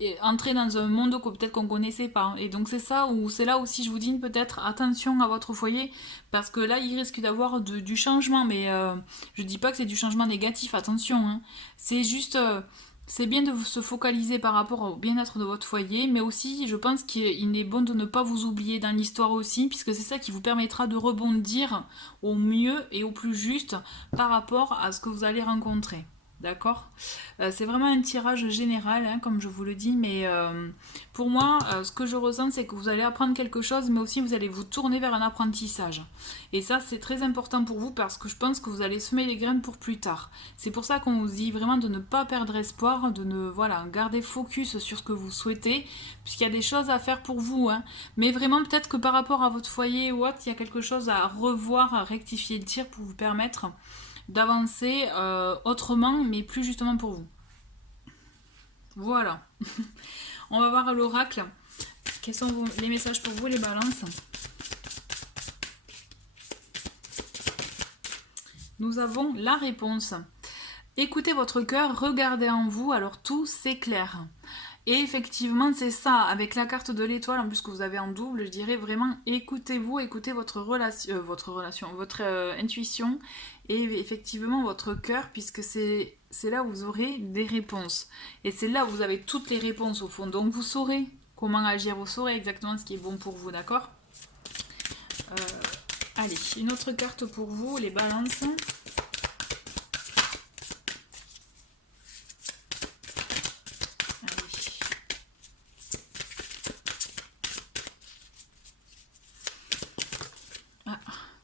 Et entrer dans un monde que peut-être qu'on connaissait pas. Et donc c'est là aussi je vous dis peut-être attention à votre foyer, parce que là il risque d'avoir du changement, mais je dis pas que c'est du changement négatif, attention, hein. C'est juste c'est bien de se focaliser par rapport au bien-être de votre foyer, mais aussi je pense qu'il est bon de ne pas vous oublier dans l'histoire aussi, puisque c'est ça qui vous permettra de rebondir au mieux et au plus juste par rapport à ce que vous allez rencontrer. D'accord. C'est vraiment un tirage général, hein, comme je vous le dis, mais pour moi, ce que je ressens, c'est que vous allez apprendre quelque chose, mais aussi vous allez vous tourner vers un apprentissage. Et ça, c'est très important pour vous parce que je pense que vous allez semer les graines pour plus tard. C'est pour ça qu'on vous dit vraiment de ne pas perdre espoir, de ne voilà, garder focus sur ce que vous souhaitez, puisqu'il y a des choses à faire pour vous, hein. Mais vraiment, peut-être que par rapport à votre foyer ou autre, il y a quelque chose à revoir, à rectifier le tir pour vous permettre d'avancer autrement, mais plus justement pour vous. Voilà. On va voir l'oracle. Quels sont les messages pour vous, les balances? Nous avons la réponse. Écoutez votre cœur, regardez en vous, alors tout s'éclaire. Et effectivement, c'est ça, avec la carte de l'étoile, en plus que vous avez en double, je dirais vraiment écoutez-vous, écoutez votre relation, votre intuition et effectivement votre cœur, puisque c'est là où vous aurez des réponses. Et c'est là où vous avez toutes les réponses au fond. Donc vous saurez comment agir, vous saurez exactement ce qui est bon pour vous, d'accord? Allez, une autre carte pour vous, les balances.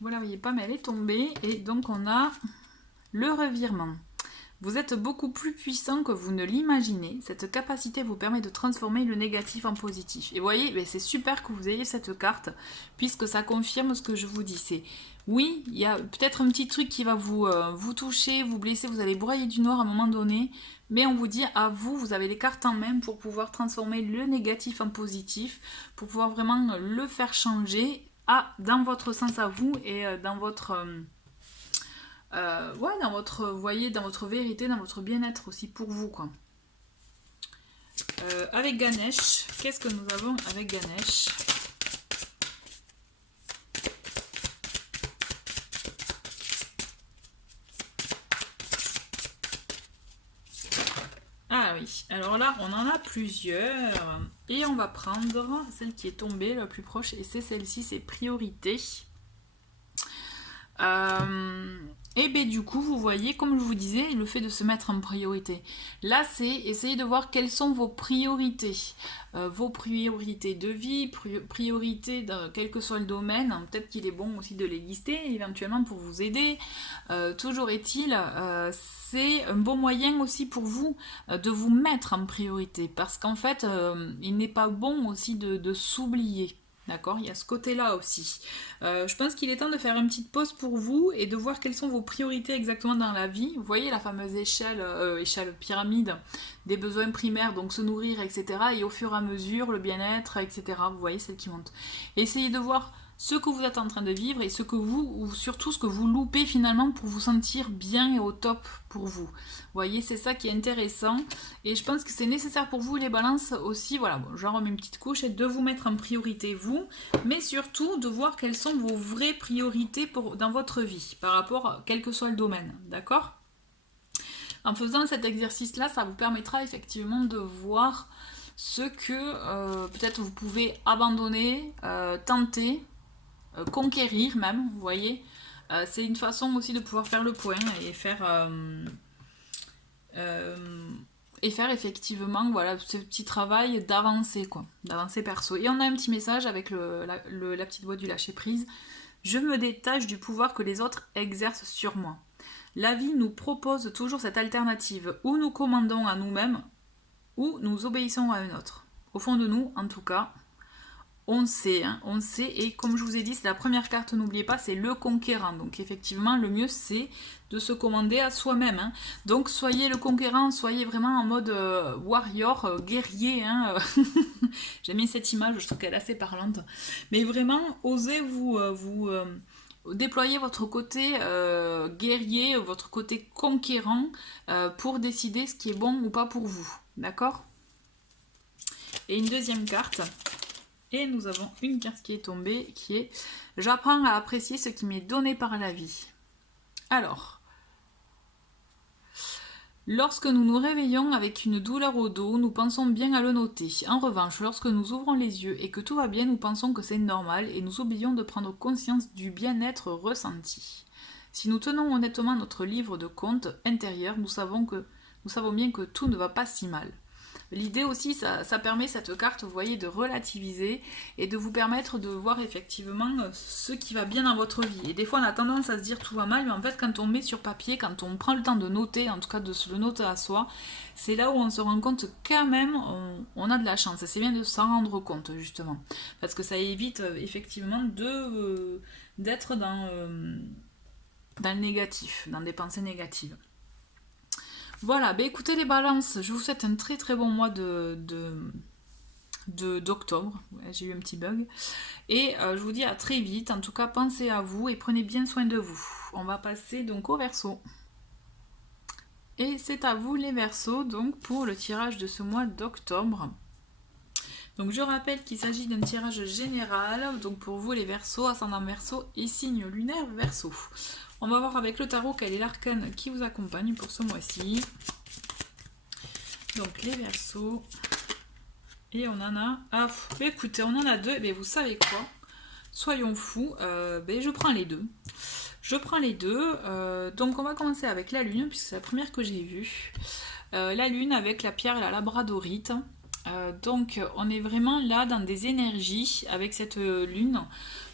Vous la voyez pas, mais elle est tombée. Et donc on a le revirement. Vous êtes beaucoup plus puissant que vous ne l'imaginez. Cette capacité vous permet de transformer le négatif en positif. Et vous voyez, c'est super que vous ayez cette carte, puisque ça confirme ce que je vous dis. C'est oui, il y a peut-être un petit truc qui va vous toucher, vous blesser, vous allez broyer du noir à un moment donné, mais on vous dit à vous, vous avez les cartes en main pour pouvoir transformer le négatif en positif, pour pouvoir vraiment le faire changer dans votre sens à vous et dans votre... ouais, dans votre, voyez, dans votre vérité, dans votre bien-être aussi pour vous, quoi. Avec Ganesh, qu'est-ce que nous avons avec Ganesh? Ah oui, alors là, on en a plusieurs. Et on va prendre celle qui est tombée la plus proche, et c'est celle-ci, c'est priorité. Et bien du coup, vous voyez, comme je vous disais, le fait de se mettre en priorité. Là, c'est essayer de voir quelles sont vos priorités. Vos priorités de vie, priorités de quel que soit le domaine. Peut-être qu'il est bon aussi de les lister, éventuellement pour vous aider. Toujours est-il, c'est un bon moyen aussi pour vous de vous mettre en priorité. Parce qu'en fait, il n'est pas bon aussi de s'oublier. D'accord, il y a ce côté-là aussi. Je pense qu'il est temps de faire une petite pause pour vous et de voir quelles sont vos priorités exactement dans la vie. Vous voyez la fameuse échelle pyramide des besoins primaires, donc se nourrir, etc. Et au fur et à mesure, le bien-être, etc. Vous voyez celle qui monte. Essayez de voir ce que vous êtes en train de vivre et ce que vous, ou surtout ce que vous loupez finalement pour vous sentir bien et au top pour vous. Vous voyez, c'est ça qui est intéressant et je pense que c'est nécessaire pour vous les balances aussi, voilà, bon, j'en remets une petite couche et de vous mettre en priorité vous, mais surtout de voir quelles sont vos vraies priorités dans votre vie par rapport à quel que soit le domaine, d'accord? En faisant cet exercice-là, ça vous permettra effectivement de voir ce que peut-être vous pouvez abandonner, tenter, conquérir même, vous voyez. C'est une façon aussi de pouvoir faire le point et faire effectivement voilà, ce petit travail d'avancer, quoi, d'avancer perso. Et on a un petit message avec la petite voix du lâcher prise. Je me détache du pouvoir que les autres exercent sur moi. La vie nous propose toujours cette alternative où nous commandons à nous-mêmes ou nous obéissons à un autre. Au fond de nous, en tout cas, on sait, hein, on sait, et comme je vous ai dit, c'est la première carte, n'oubliez pas, c'est le conquérant. Donc effectivement, le mieux c'est de se commander à soi-même. Hein. Donc soyez le conquérant, soyez vraiment en mode warrior, guerrier. Hein. J'aime bien cette image, je trouve qu'elle est assez parlante. Mais vraiment, osez vous déployer votre côté guerrier, votre côté conquérant pour décider ce qui est bon ou pas pour vous. D'accord? Et une deuxième carte. Et nous avons une carte qui est tombée qui est « J'apprends à apprécier ce qui m'est donné par la vie ». Alors, lorsque nous nous réveillons avec une douleur au dos, nous pensons bien à le noter. En revanche, lorsque nous ouvrons les yeux et que tout va bien, nous pensons que c'est normal et nous oublions de prendre conscience du bien-être ressenti. Si nous tenons honnêtement notre livre de compte intérieur, nous savons bien que tout ne va pas si mal. L'idée aussi, ça permet cette carte, vous voyez, de relativiser et de vous permettre de voir effectivement ce qui va bien dans votre vie. Et des fois, on a tendance à se dire tout va mal, mais en fait, quand on met sur papier, quand on prend le temps de noter, en tout cas de se le noter à soi, c'est là où on se rend compte quand même, on a de la chance. Et c'est bien de s'en rendre compte, justement. Parce que ça évite effectivement d'être dans le négatif, dans des pensées négatives. Voilà, bah écoutez les balances, je vous souhaite un très très bon mois d'octobre. Ouais, j'ai eu un petit bug. Et je vous dis à très vite. En tout cas, pensez à vous et prenez bien soin de vous. On va passer donc au Verseau. Et c'est à vous les Verseaux, donc pour le tirage de ce mois d'octobre. Donc je rappelle qu'il s'agit d'un tirage général, donc pour vous les Verseaux, ascendant Verseau et signe lunaire Verseau. On va voir avec le tarot quel est l'arcane qui vous accompagne pour ce mois-ci. Donc les Verseaux. Et on en a... Ah, écoutez, on en a deux. Mais vous savez quoi? Soyons fous. Je prends les deux. Donc on va commencer avec la lune, puisque c'est la première que j'ai vue. La lune avec la pierre et la labradorite. Donc on est vraiment là dans des énergies avec cette lune.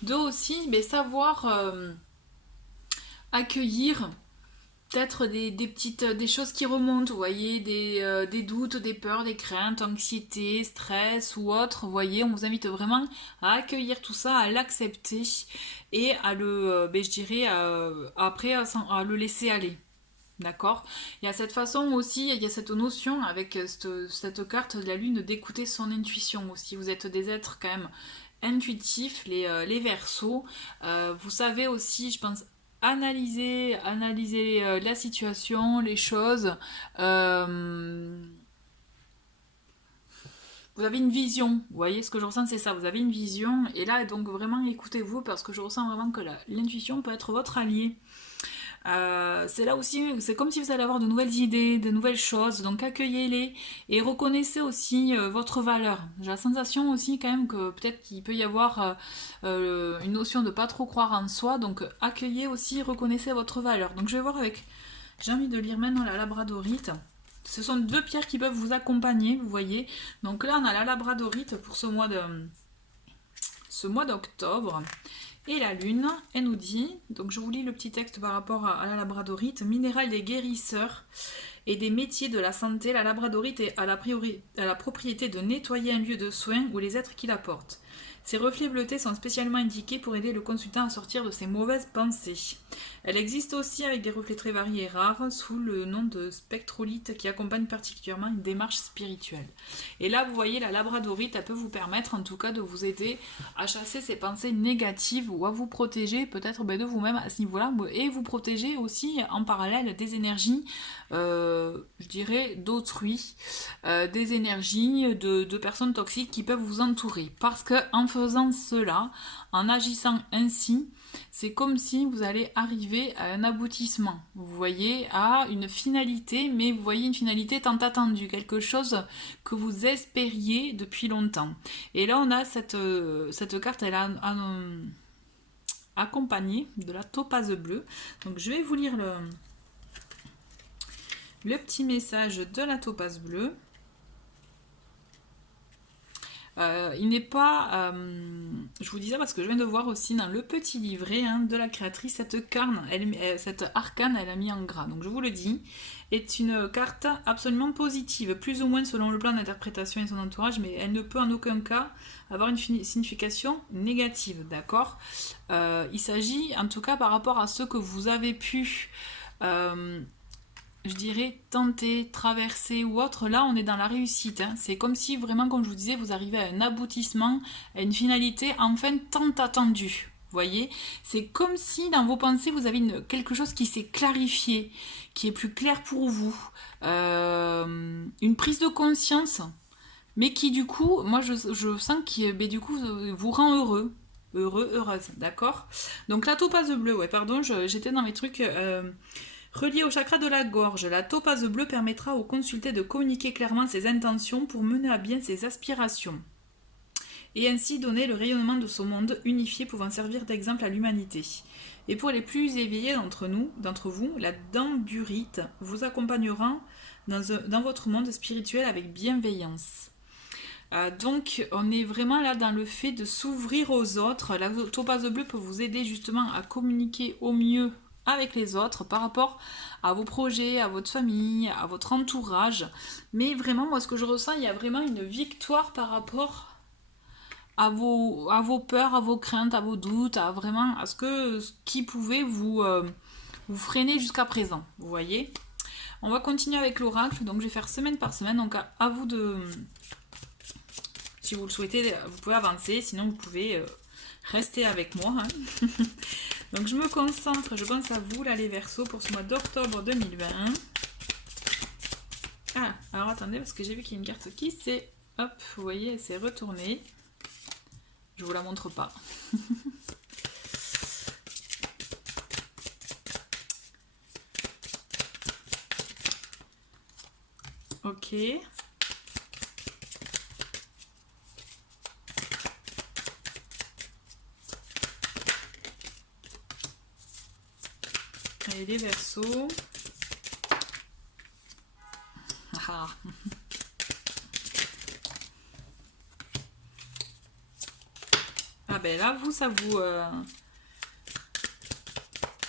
De aussi savoir accueillir peut-être des choses qui remontent, vous voyez, des doutes, des peurs, des craintes, anxiété, stress ou autre, vous voyez, on vous invite vraiment à accueillir tout ça, à l'accepter et à le, je dirais, après à le laisser aller. D'accord. Il y a cette façon aussi, il y a cette notion avec cette carte de la lune d'écouter son intuition aussi. Vous êtes des êtres quand même intuitifs, les Verseaux. Vous savez aussi, je pense, analyser la situation, les choses. Vous avez une vision, vous voyez ce que je ressens, c'est ça, vous avez une vision, et là donc vraiment écoutez-vous parce que je ressens vraiment que l'intuition peut être votre allié. C'est là aussi, c'est comme si vous allez avoir de nouvelles idées, de nouvelles choses, donc accueillez-les et reconnaissez aussi votre valeur. J'ai la sensation aussi quand même que peut-être qu'il peut y avoir une notion de pas trop croire en soi, donc accueillez aussi, reconnaissez votre valeur. Donc je vais voir avec, j'ai envie de lire maintenant la labradorite. Ce sont deux pierres qui peuvent vous accompagner, vous voyez. Donc là on a la labradorite pour ce mois d'octobre. Et la lune, elle nous dit, donc je vous lis le petit texte par rapport à la labradorite, minéral des guérisseurs et des métiers de la santé, la labradorite a la propriété de nettoyer un lieu de soins ou les êtres qui la portent. Ces reflets bleutés sont spécialement indiqués pour aider le consultant à sortir de ses mauvaises pensées. Elle existe aussi avec des reflets très variés et rares sous le nom de spectrolite qui accompagne particulièrement une démarche spirituelle. Et là, vous voyez, la labradorite, elle peut vous permettre en tout cas de vous aider à chasser ces pensées négatives ou à vous protéger peut-être de vous-même à ce niveau-là et vous protéger aussi en parallèle des énergies, je dirais, d'autrui, des énergies de personnes toxiques qui peuvent vous entourer. Parce que en faisant cela, en agissant ainsi, c'est comme si vous allez arriver à un aboutissement, vous voyez, à une finalité, mais vous voyez une finalité tant attendue, quelque chose que vous espériez depuis longtemps. Et là, on a cette carte, elle a accompagnée de la topaze bleue. Donc, je vais vous lire le petit message de la topaze bleue. Il n'est pas... je vous dis ça parce que je viens de voir aussi dans le petit livret de la créatrice, cette arcane, elle a mis en gras. Donc je vous le dis, est une carte absolument positive, plus ou moins selon le plan d'interprétation et son entourage, mais elle ne peut en aucun cas avoir une signification négative, d'accord. Il s'agit, en tout cas par rapport à ce que vous avez pu... je dirais tenter, traverser ou autre, là on est dans la réussite. C'est comme si vraiment, comme je vous disais, vous arrivez à un aboutissement, à une finalité enfin tant attendue. Vous voyez, c'est comme si dans vos pensées vous avez quelque chose qui s'est clarifié, qui est plus clair pour vous, une prise de conscience, mais qui du coup, moi je sens qui du coup vous rend heureuse, d'accord. Donc la topaze bleue, ouais pardon, j'étais dans mes trucs. Relié au chakra de la gorge, la topaze bleue permettra au consulté de communiquer clairement ses intentions pour mener à bien ses aspirations. et ainsi donner le rayonnement de son monde unifié pouvant servir d'exemple à l'humanité. Et pour les plus éveillés d'entre vous, la damburite vous accompagnera dans votre monde spirituel avec bienveillance. Donc on est vraiment là dans le fait de s'ouvrir aux autres. La topaze bleue peut vous aider justement à communiquer au mieux avec les autres par rapport à vos projets, à votre famille, à votre entourage. Mais vraiment, moi ce que je ressens, il y a vraiment une victoire par rapport à vos peurs, à vos craintes, à vos doutes, à ce qui pouvait vous freiner jusqu'à présent. Vous voyez. On va continuer avec l'oracle, donc je vais faire semaine par semaine, donc à vous de... Si vous le souhaitez, vous pouvez avancer, sinon vous pouvez rester avec moi. Hein. Donc je me concentre, je pense à vous là les Verseaux pour ce mois d'octobre 2020. Ah, alors attendez, parce que j'ai vu qu'il y a une carte qui s'est... Hop, vous voyez, elle s'est retournée. Je vous la montre pas. Ok. Allez, les Verseaux. Ah. Ah ben là, vous, ça vous...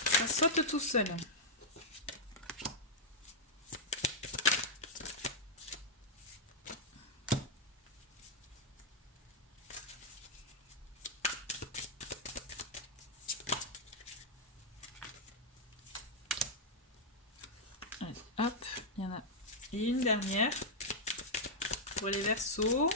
ça saute tout seul. Allez, hop, il y en a une dernière pour les Verseaux.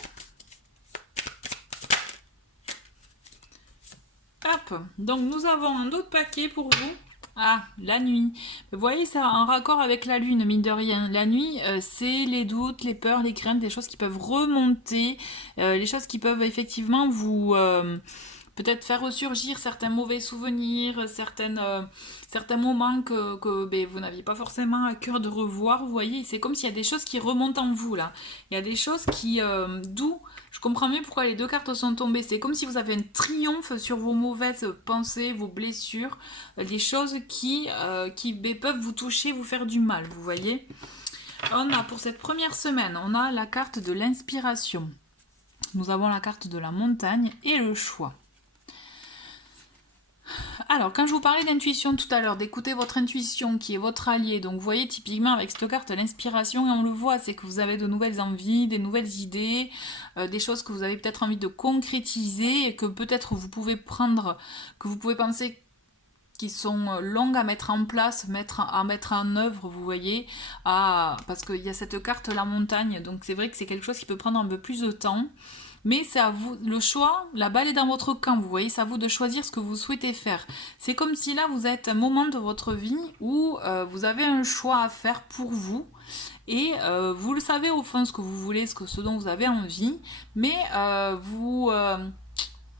Hop, donc nous avons un autre paquet pour vous. Ah, la nuit. Vous voyez, ça a un raccord avec la lune, mine de rien. La nuit, c'est les doutes, les peurs, les craintes, des choses qui peuvent remonter, les choses qui peuvent effectivement vous... peut-être faire ressurgir certains mauvais souvenirs, certains moments que ben, vous n'aviez pas forcément à cœur de revoir. Vous voyez, c'est comme s'il y a des choses qui remontent en vous, là. Il y a des choses qui... d'où je comprends mieux pourquoi les deux cartes sont tombées. C'est comme si vous avez un triomphe sur vos mauvaises pensées, vos blessures, des choses qui ben, peuvent vous toucher, vous faire du mal, vous voyez. On a, pour cette première semaine, on a la carte de l'inspiration. Nous avons la carte de la montagne et le choix. Alors, quand je vous parlais d'intuition tout à l'heure, d'écouter votre intuition qui est votre allié, donc vous voyez typiquement avec cette carte l'inspiration, et on le voit, c'est que vous avez de nouvelles envies, des nouvelles idées, des choses que vous avez peut-être envie de concrétiser et que peut-être vous pouvez prendre, que vous pouvez penser qui sont longues à mettre en place, à mettre en œuvre, vous voyez, parce qu'il y a cette carte la montagne, donc c'est vrai que c'est quelque chose qui peut prendre un peu plus de temps. Mais c'est à vous, le choix, la balle est dans votre camp, vous voyez, c'est à vous de choisir ce que vous souhaitez faire. C'est comme si là, vous êtes un moment de votre vie où vous avez un choix à faire pour vous. Et vous le savez au fond ce que vous voulez, ce dont vous avez envie, mais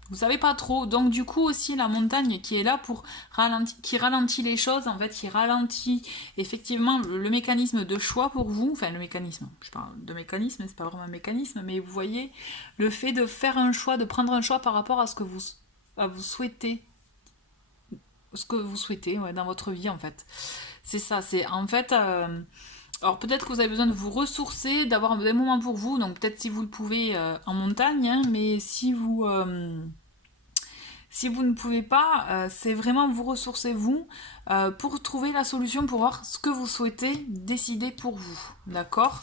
vous savez pas trop. Donc du coup aussi la montagne qui est là pour qui ralentit les choses, en fait, qui ralentit effectivement le mécanisme de choix pour vous. Enfin le mécanisme, je parle de mécanisme, c'est pas vraiment un mécanisme, mais vous voyez le fait de faire un choix, de prendre un choix par rapport à ce que vous souhaitez. Ce que vous souhaitez ouais, dans votre vie en fait. C'est ça, c'est en fait... alors peut-être que vous avez besoin de vous ressourcer, d'avoir des moments pour vous, donc peut-être si vous le pouvez en montagne, hein, mais si vous ne pouvez pas, c'est vraiment vous ressourcer vous pour trouver la solution, pour voir ce que vous souhaitez décider pour vous, d'accord.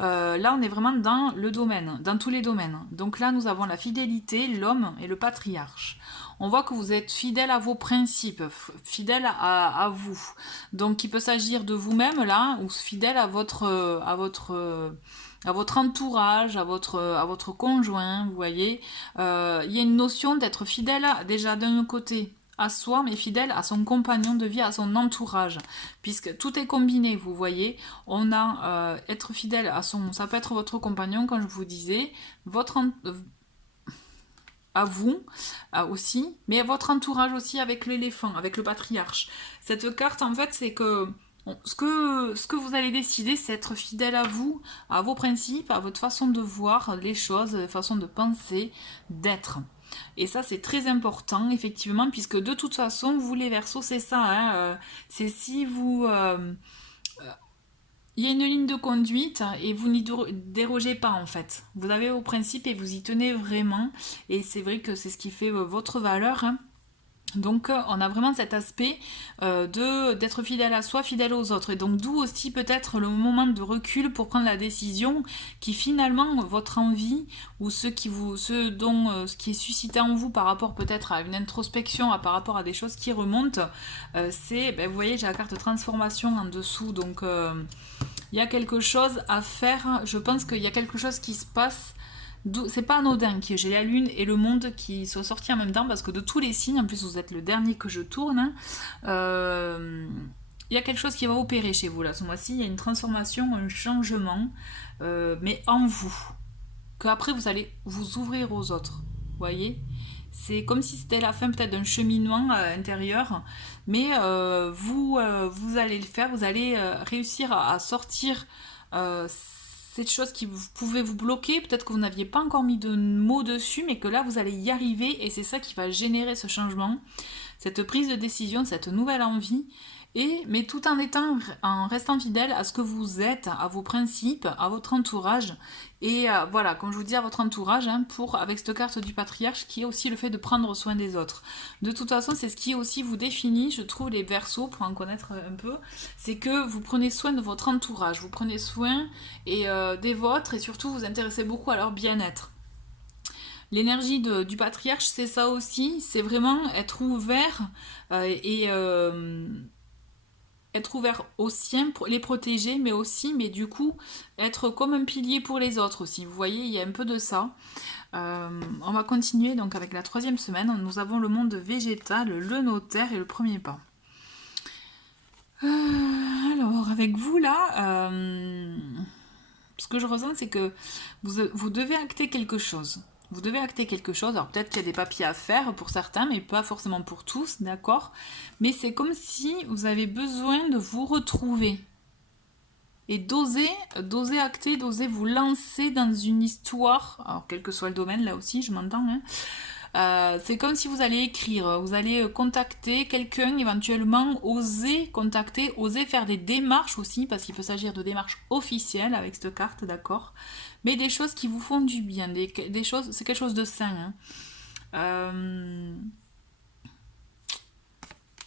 Là on est vraiment dans le domaine, dans tous les domaines. Donc là nous avons la fidélité, l'homme et le patriarche. On voit que vous êtes fidèle à vos principes, fidèle à vous. Donc il peut s'agir de vous-même là, ou fidèle à votre entourage, à votre conjoint, vous voyez. Il y a une notion d'être fidèle déjà d'un côté à soi, mais fidèle à son compagnon de vie, à son entourage, puisque tout est combiné, vous voyez. On a être fidèle à ça peut être votre compagnon, comme je vous disais, à vous aussi, mais à votre entourage aussi avec l'éléphant, avec le patriarche. Cette carte, en fait, c'est que Ce que vous allez décider, c'est être fidèle à vous, à vos principes, à votre façon de voir les choses, façon de penser, d'être. Et ça, c'est très important, effectivement, puisque de toute façon, vous les Verseaux, c'est ça. Hein, c'est si vous... il y a une ligne de conduite et vous n'y dérogez pas, en fait. Vous avez vos principes et vous y tenez vraiment. Et c'est vrai que c'est ce qui fait votre valeur. Hein. Donc on a vraiment cet aspect d'être fidèle à soi, fidèle aux autres. Et donc d'où aussi peut-être le moment de recul pour prendre la décision qui finalement votre envie ou ce qui est suscité en vous par rapport peut-être à une introspection, par rapport à des choses qui remontent, c'est, ben, vous voyez j'ai la carte transformation en dessous, donc il y a quelque chose à faire. Je pense qu'il y a quelque chose qui se passe. C'est pas anodin que j'ai la lune et le monde qui soient sortis en même temps parce que de tous les signes, en plus vous êtes le dernier que je tourne, hein, il y a quelque chose qui va opérer chez vous là ce mois-ci. Il y a une transformation, un changement, mais en vous. Qu'après vous allez vous ouvrir aux autres. Vous voyez, c'est comme si c'était la fin peut-être d'un cheminement intérieur, mais vous allez le faire, vous allez réussir à sortir cette chose qui pouvait vous bloquer, peut-être que vous n'aviez pas encore mis de mots dessus, mais que là vous allez y arriver et c'est ça qui va générer ce changement, cette prise de décision, cette nouvelle envie. Mais tout en restant fidèle à ce que vous êtes, à vos principes, à votre entourage. Et voilà, comme je vous dis, à votre entourage, hein, avec cette carte du patriarche, qui est aussi le fait de prendre soin des autres. De toute façon, c'est ce qui aussi vous définit, je trouve, les Verseaux, pour en connaître un peu, c'est que vous prenez soin de votre entourage, vous prenez soin des vôtres, et surtout vous intéressez beaucoup à leur bien-être. L'énergie du patriarche, c'est ça aussi, c'est vraiment être ouvert et être ouvert aux siens, pour les protéger, mais aussi, mais du coup, être comme un pilier pour les autres aussi. Vous voyez, il y a un peu de ça. On va continuer donc avec la troisième semaine. Nous avons le monde végétal, le notaire et le premier pas. Alors, avec vous là, ce que je ressens, c'est que vous devez acter quelque chose. Vous devez acter quelque chose. Alors peut-être qu'il y a des papiers à faire pour certains, mais pas forcément pour tous, d'accord? Mais c'est comme si vous avez besoin de vous retrouver et d'oser acter, d'oser vous lancer dans une histoire. Alors quel que soit le domaine, là aussi, je m'entends. Hein. C'est comme si vous allez écrire, vous allez contacter quelqu'un, éventuellement oser contacter, oser faire des démarches aussi, parce qu'il peut s'agir de démarches officielles avec cette carte, d'accord? Mais des choses qui vous font du bien, des choses, c'est quelque chose de sain. Hein.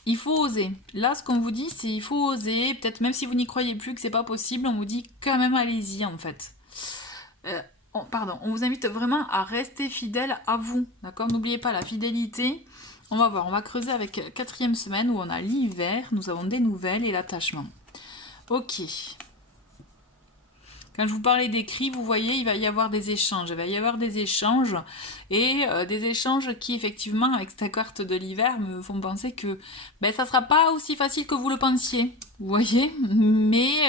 Il faut oser. Là, ce qu'on vous dit, c'est il faut oser. Peut-être même si vous n'y croyez plus que c'est pas possible, on vous dit quand même allez-y en fait. On vous invite vraiment à rester fidèle à vous, d'accord? N'oubliez pas la fidélité. On va voir, on va creuser avec quatrième semaine où on a l'hiver, nous avons des nouvelles et l'attachement. Ok. Quand je vous parlais d'écrit, vous voyez, il va y avoir des échanges. Il va y avoir des échanges et des échanges qui, effectivement, avec cette carte de l'hiver, me font penser que ça sera pas aussi facile que vous le pensiez. Vous voyez, mais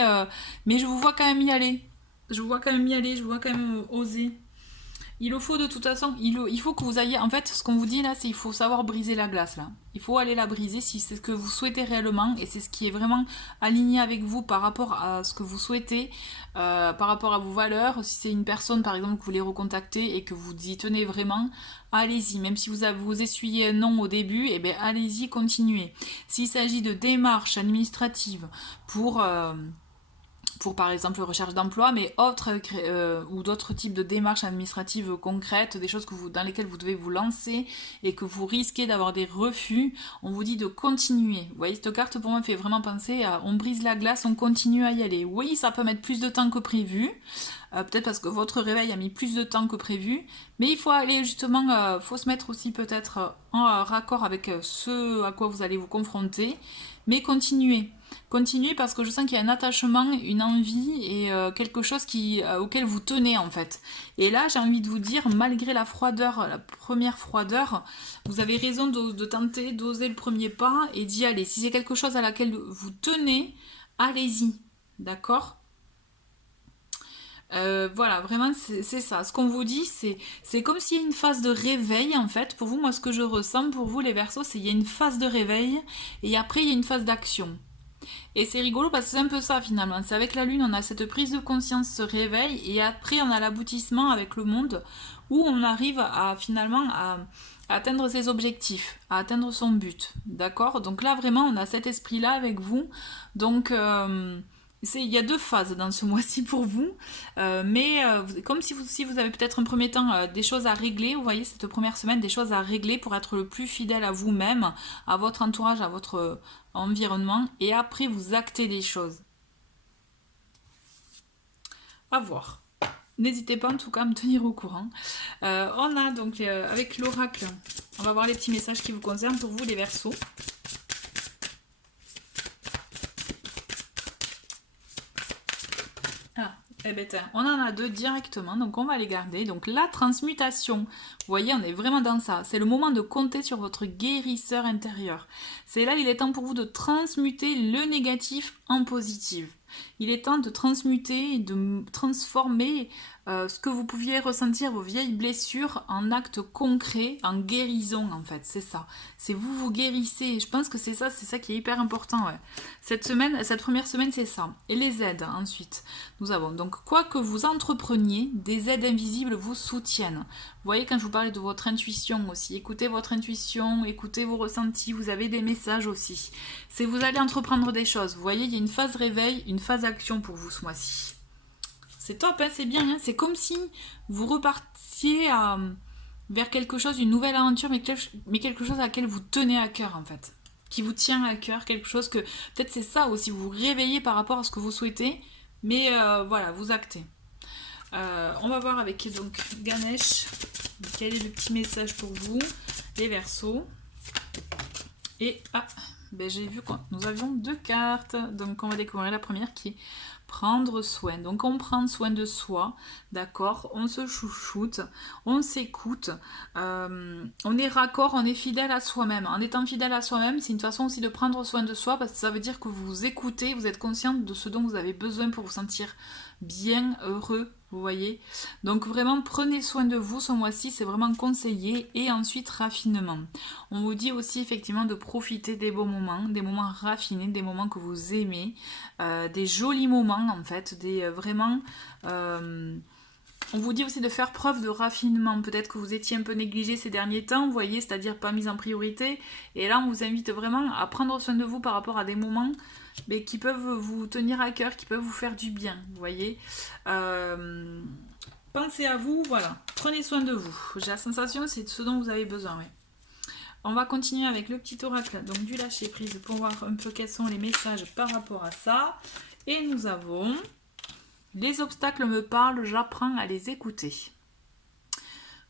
je vous vois quand même y aller. Je vous vois quand même y aller, je vous vois quand même oser. Il le faut de toute façon, il faut que vous ayez... En fait, ce qu'on vous dit là, c'est qu'il faut savoir briser la glace là. Il faut aller la briser si c'est ce que vous souhaitez réellement et c'est ce qui est vraiment aligné avec vous par rapport à ce que vous souhaitez, par rapport à vos valeurs. Si c'est une personne par exemple que vous voulez recontacter et que vous y tenez vraiment, allez-y. Même si vous essuyez un non au début, eh bien allez-y, continuez. S'il s'agit de démarches administratives pour par exemple recherche d'emploi, mais ou d'autres types de démarches administratives concrètes, des choses dans lesquelles vous devez vous lancer et que vous risquez d'avoir des refus, on vous dit de continuer. Vous voyez, cette carte pour moi fait vraiment penser à on brise la glace, on continue à y aller. Oui, ça peut mettre plus de temps que prévu, peut-être parce que votre réveil a mis plus de temps que prévu, mais il faut aller justement, faut se mettre aussi peut-être en raccord avec ce à quoi vous allez vous confronter, mais continuez. Continuez parce que je sens qu'il y a un attachement, une envie et quelque chose auquel vous tenez en fait. Et là, j'ai envie de vous dire, malgré la froideur, la première froideur, vous avez raison de tenter, d'oser le premier pas et d'y aller. Si c'est quelque chose à laquelle vous tenez, allez-y. D'accord ? Voilà, vraiment c'est ça. Ce qu'on vous dit, c'est comme s'il y a une phase de réveil en fait. Pour vous, moi ce que je ressens pour vous les Verseaux, c'est qu'il y a une phase de réveil et après il y a une phase d'action. Et c'est rigolo parce que c'est un peu ça finalement. C'est avec la lune, on a cette prise de conscience, ce réveil, et après on a l'aboutissement avec le monde où on arrive à finalement à atteindre ses objectifs, à atteindre son but. D'accord? Donc là vraiment on a cet esprit-là avec vous. Donc il y a deux phases dans ce mois-ci pour vous, comme si vous avez peut-être un premier temps des choses à régler, vous voyez cette première semaine, des choses à régler pour être le plus fidèle à vous-même, à votre entourage, à votre environnement, et après vous actez des choses. À voir. N'hésitez pas en tout cas à me tenir au courant. On a donc avec l'oracle, on va voir les petits messages qui vous concernent pour vous les Verseaux. Ah, eh ben tiens, on en a deux directement, donc on va les garder. Donc la transmutation, vous voyez, on est vraiment dans ça. C'est le moment de compter sur votre guérisseur intérieur. C'est là, il est temps pour vous de transmuter le négatif en positif. Il est temps de transmuter, de transformer ce que vous pouviez ressentir, vos vieilles blessures, en actes concrets, en guérison en fait, c'est ça. C'est vous guérissez, je pense que c'est ça qui est hyper important. Ouais. Cette première semaine, c'est ça. Et les aides ensuite. Nous avons donc quoi que vous entrepreniez, des aides invisibles vous soutiennent. Vous voyez quand je vous parlais de votre intuition aussi, écoutez votre intuition, écoutez vos ressentis, vous avez des messages aussi. C'est vous allez entreprendre des choses. Vous voyez, il y a une phase réveil, une phase action pour vous ce mois-ci. C'est top, hein, c'est bien. Hein, c'est comme si vous repartiez vers quelque chose, une nouvelle aventure, mais quelque chose à laquelle vous tenez à cœur en fait. Qui vous tient à cœur, quelque chose que... Peut-être c'est ça aussi, vous vous réveillez par rapport à ce que vous souhaitez, mais voilà, vous actez. On va voir avec donc Ganesh, quel est le petit message pour vous, les Verseaux. Et ben j'ai vu quoi, nous avions deux cartes, donc on va découvrir la première qui est prendre soin. Donc on prend soin de soi, d'accord, on se chouchoute, on s'écoute, on est raccord, on est fidèle à soi-même. En étant fidèle à soi-même, c'est une façon aussi de prendre soin de soi parce que ça veut dire que vous vous écoutez, vous êtes consciente de ce dont vous avez besoin pour vous sentir bien, heureux, vous voyez. Donc vraiment prenez soin de vous ce mois-ci, c'est vraiment conseillé. Et ensuite raffinement. On vous dit aussi effectivement de profiter des beaux moments, des moments raffinés, des moments que vous aimez, des jolis moments en fait, vraiment... on vous dit aussi de faire preuve de raffinement. Peut-être que vous étiez un peu négligé ces derniers temps, vous voyez, c'est-à-dire pas mis en priorité. Et là, on vous invite vraiment à prendre soin de vous par rapport à des moments mais qui peuvent vous tenir à cœur, qui peuvent vous faire du bien, vous voyez. Pensez à vous, voilà. Prenez soin de vous. J'ai la sensation, c'est de ce dont vous avez besoin, ouais. On va continuer avec le petit oracle, donc du lâcher prise, pour voir un peu quels sont les messages par rapport à ça. Et nous avons... Les obstacles me parlent, j'apprends à les écouter.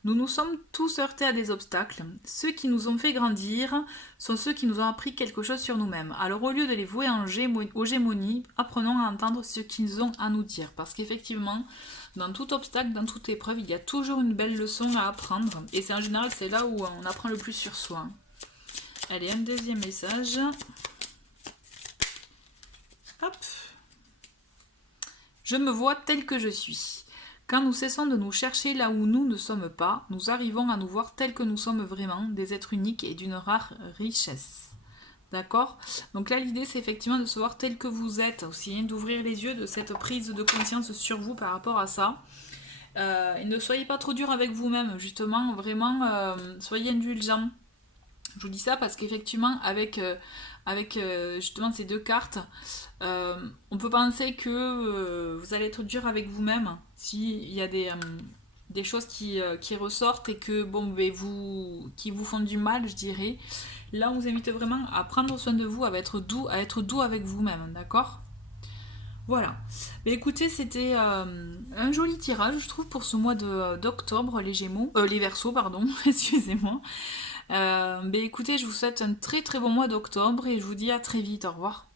Nous nous sommes tous heurtés à des obstacles. Ceux qui nous ont fait grandir sont ceux qui nous ont appris quelque chose sur nous-mêmes. Alors au lieu de les vouer aux gémonies, apprenons à entendre ce qu'ils ont à nous dire. Parce qu'effectivement, dans tout obstacle, dans toute épreuve, il y a toujours une belle leçon à apprendre. Et c'est en général, c'est là où on apprend le plus sur soi. Allez, un deuxième message. Hop. Je me vois tel que je suis. Quand nous cessons de nous chercher là où nous ne sommes pas, nous arrivons à nous voir tels que nous sommes vraiment, des êtres uniques et d'une rare richesse. D'accord? Donc là, l'idée, c'est effectivement de se voir tel que vous êtes aussi, hein, d'ouvrir les yeux de cette prise de conscience sur vous par rapport à ça. Et ne soyez pas trop dur avec vous-même, justement, vraiment, soyez indulgents. Je vous dis ça parce qu'effectivement, avec justement ces deux cartes, on peut penser que vous allez être dur avec vous-même s'il y a des choses qui ressortent et que qui vous font du mal, je dirais. Là, on vous invite vraiment à prendre soin de vous, à être doux avec vous-même, d'accord? Voilà. Mais écoutez, c'était un joli tirage, je trouve, pour ce mois d'octobre, les Gémeaux, les Verseaux, pardon, excusez-moi. Écoutez, je vous souhaite un très très bon mois d'octobre et je vous dis à très vite, au revoir.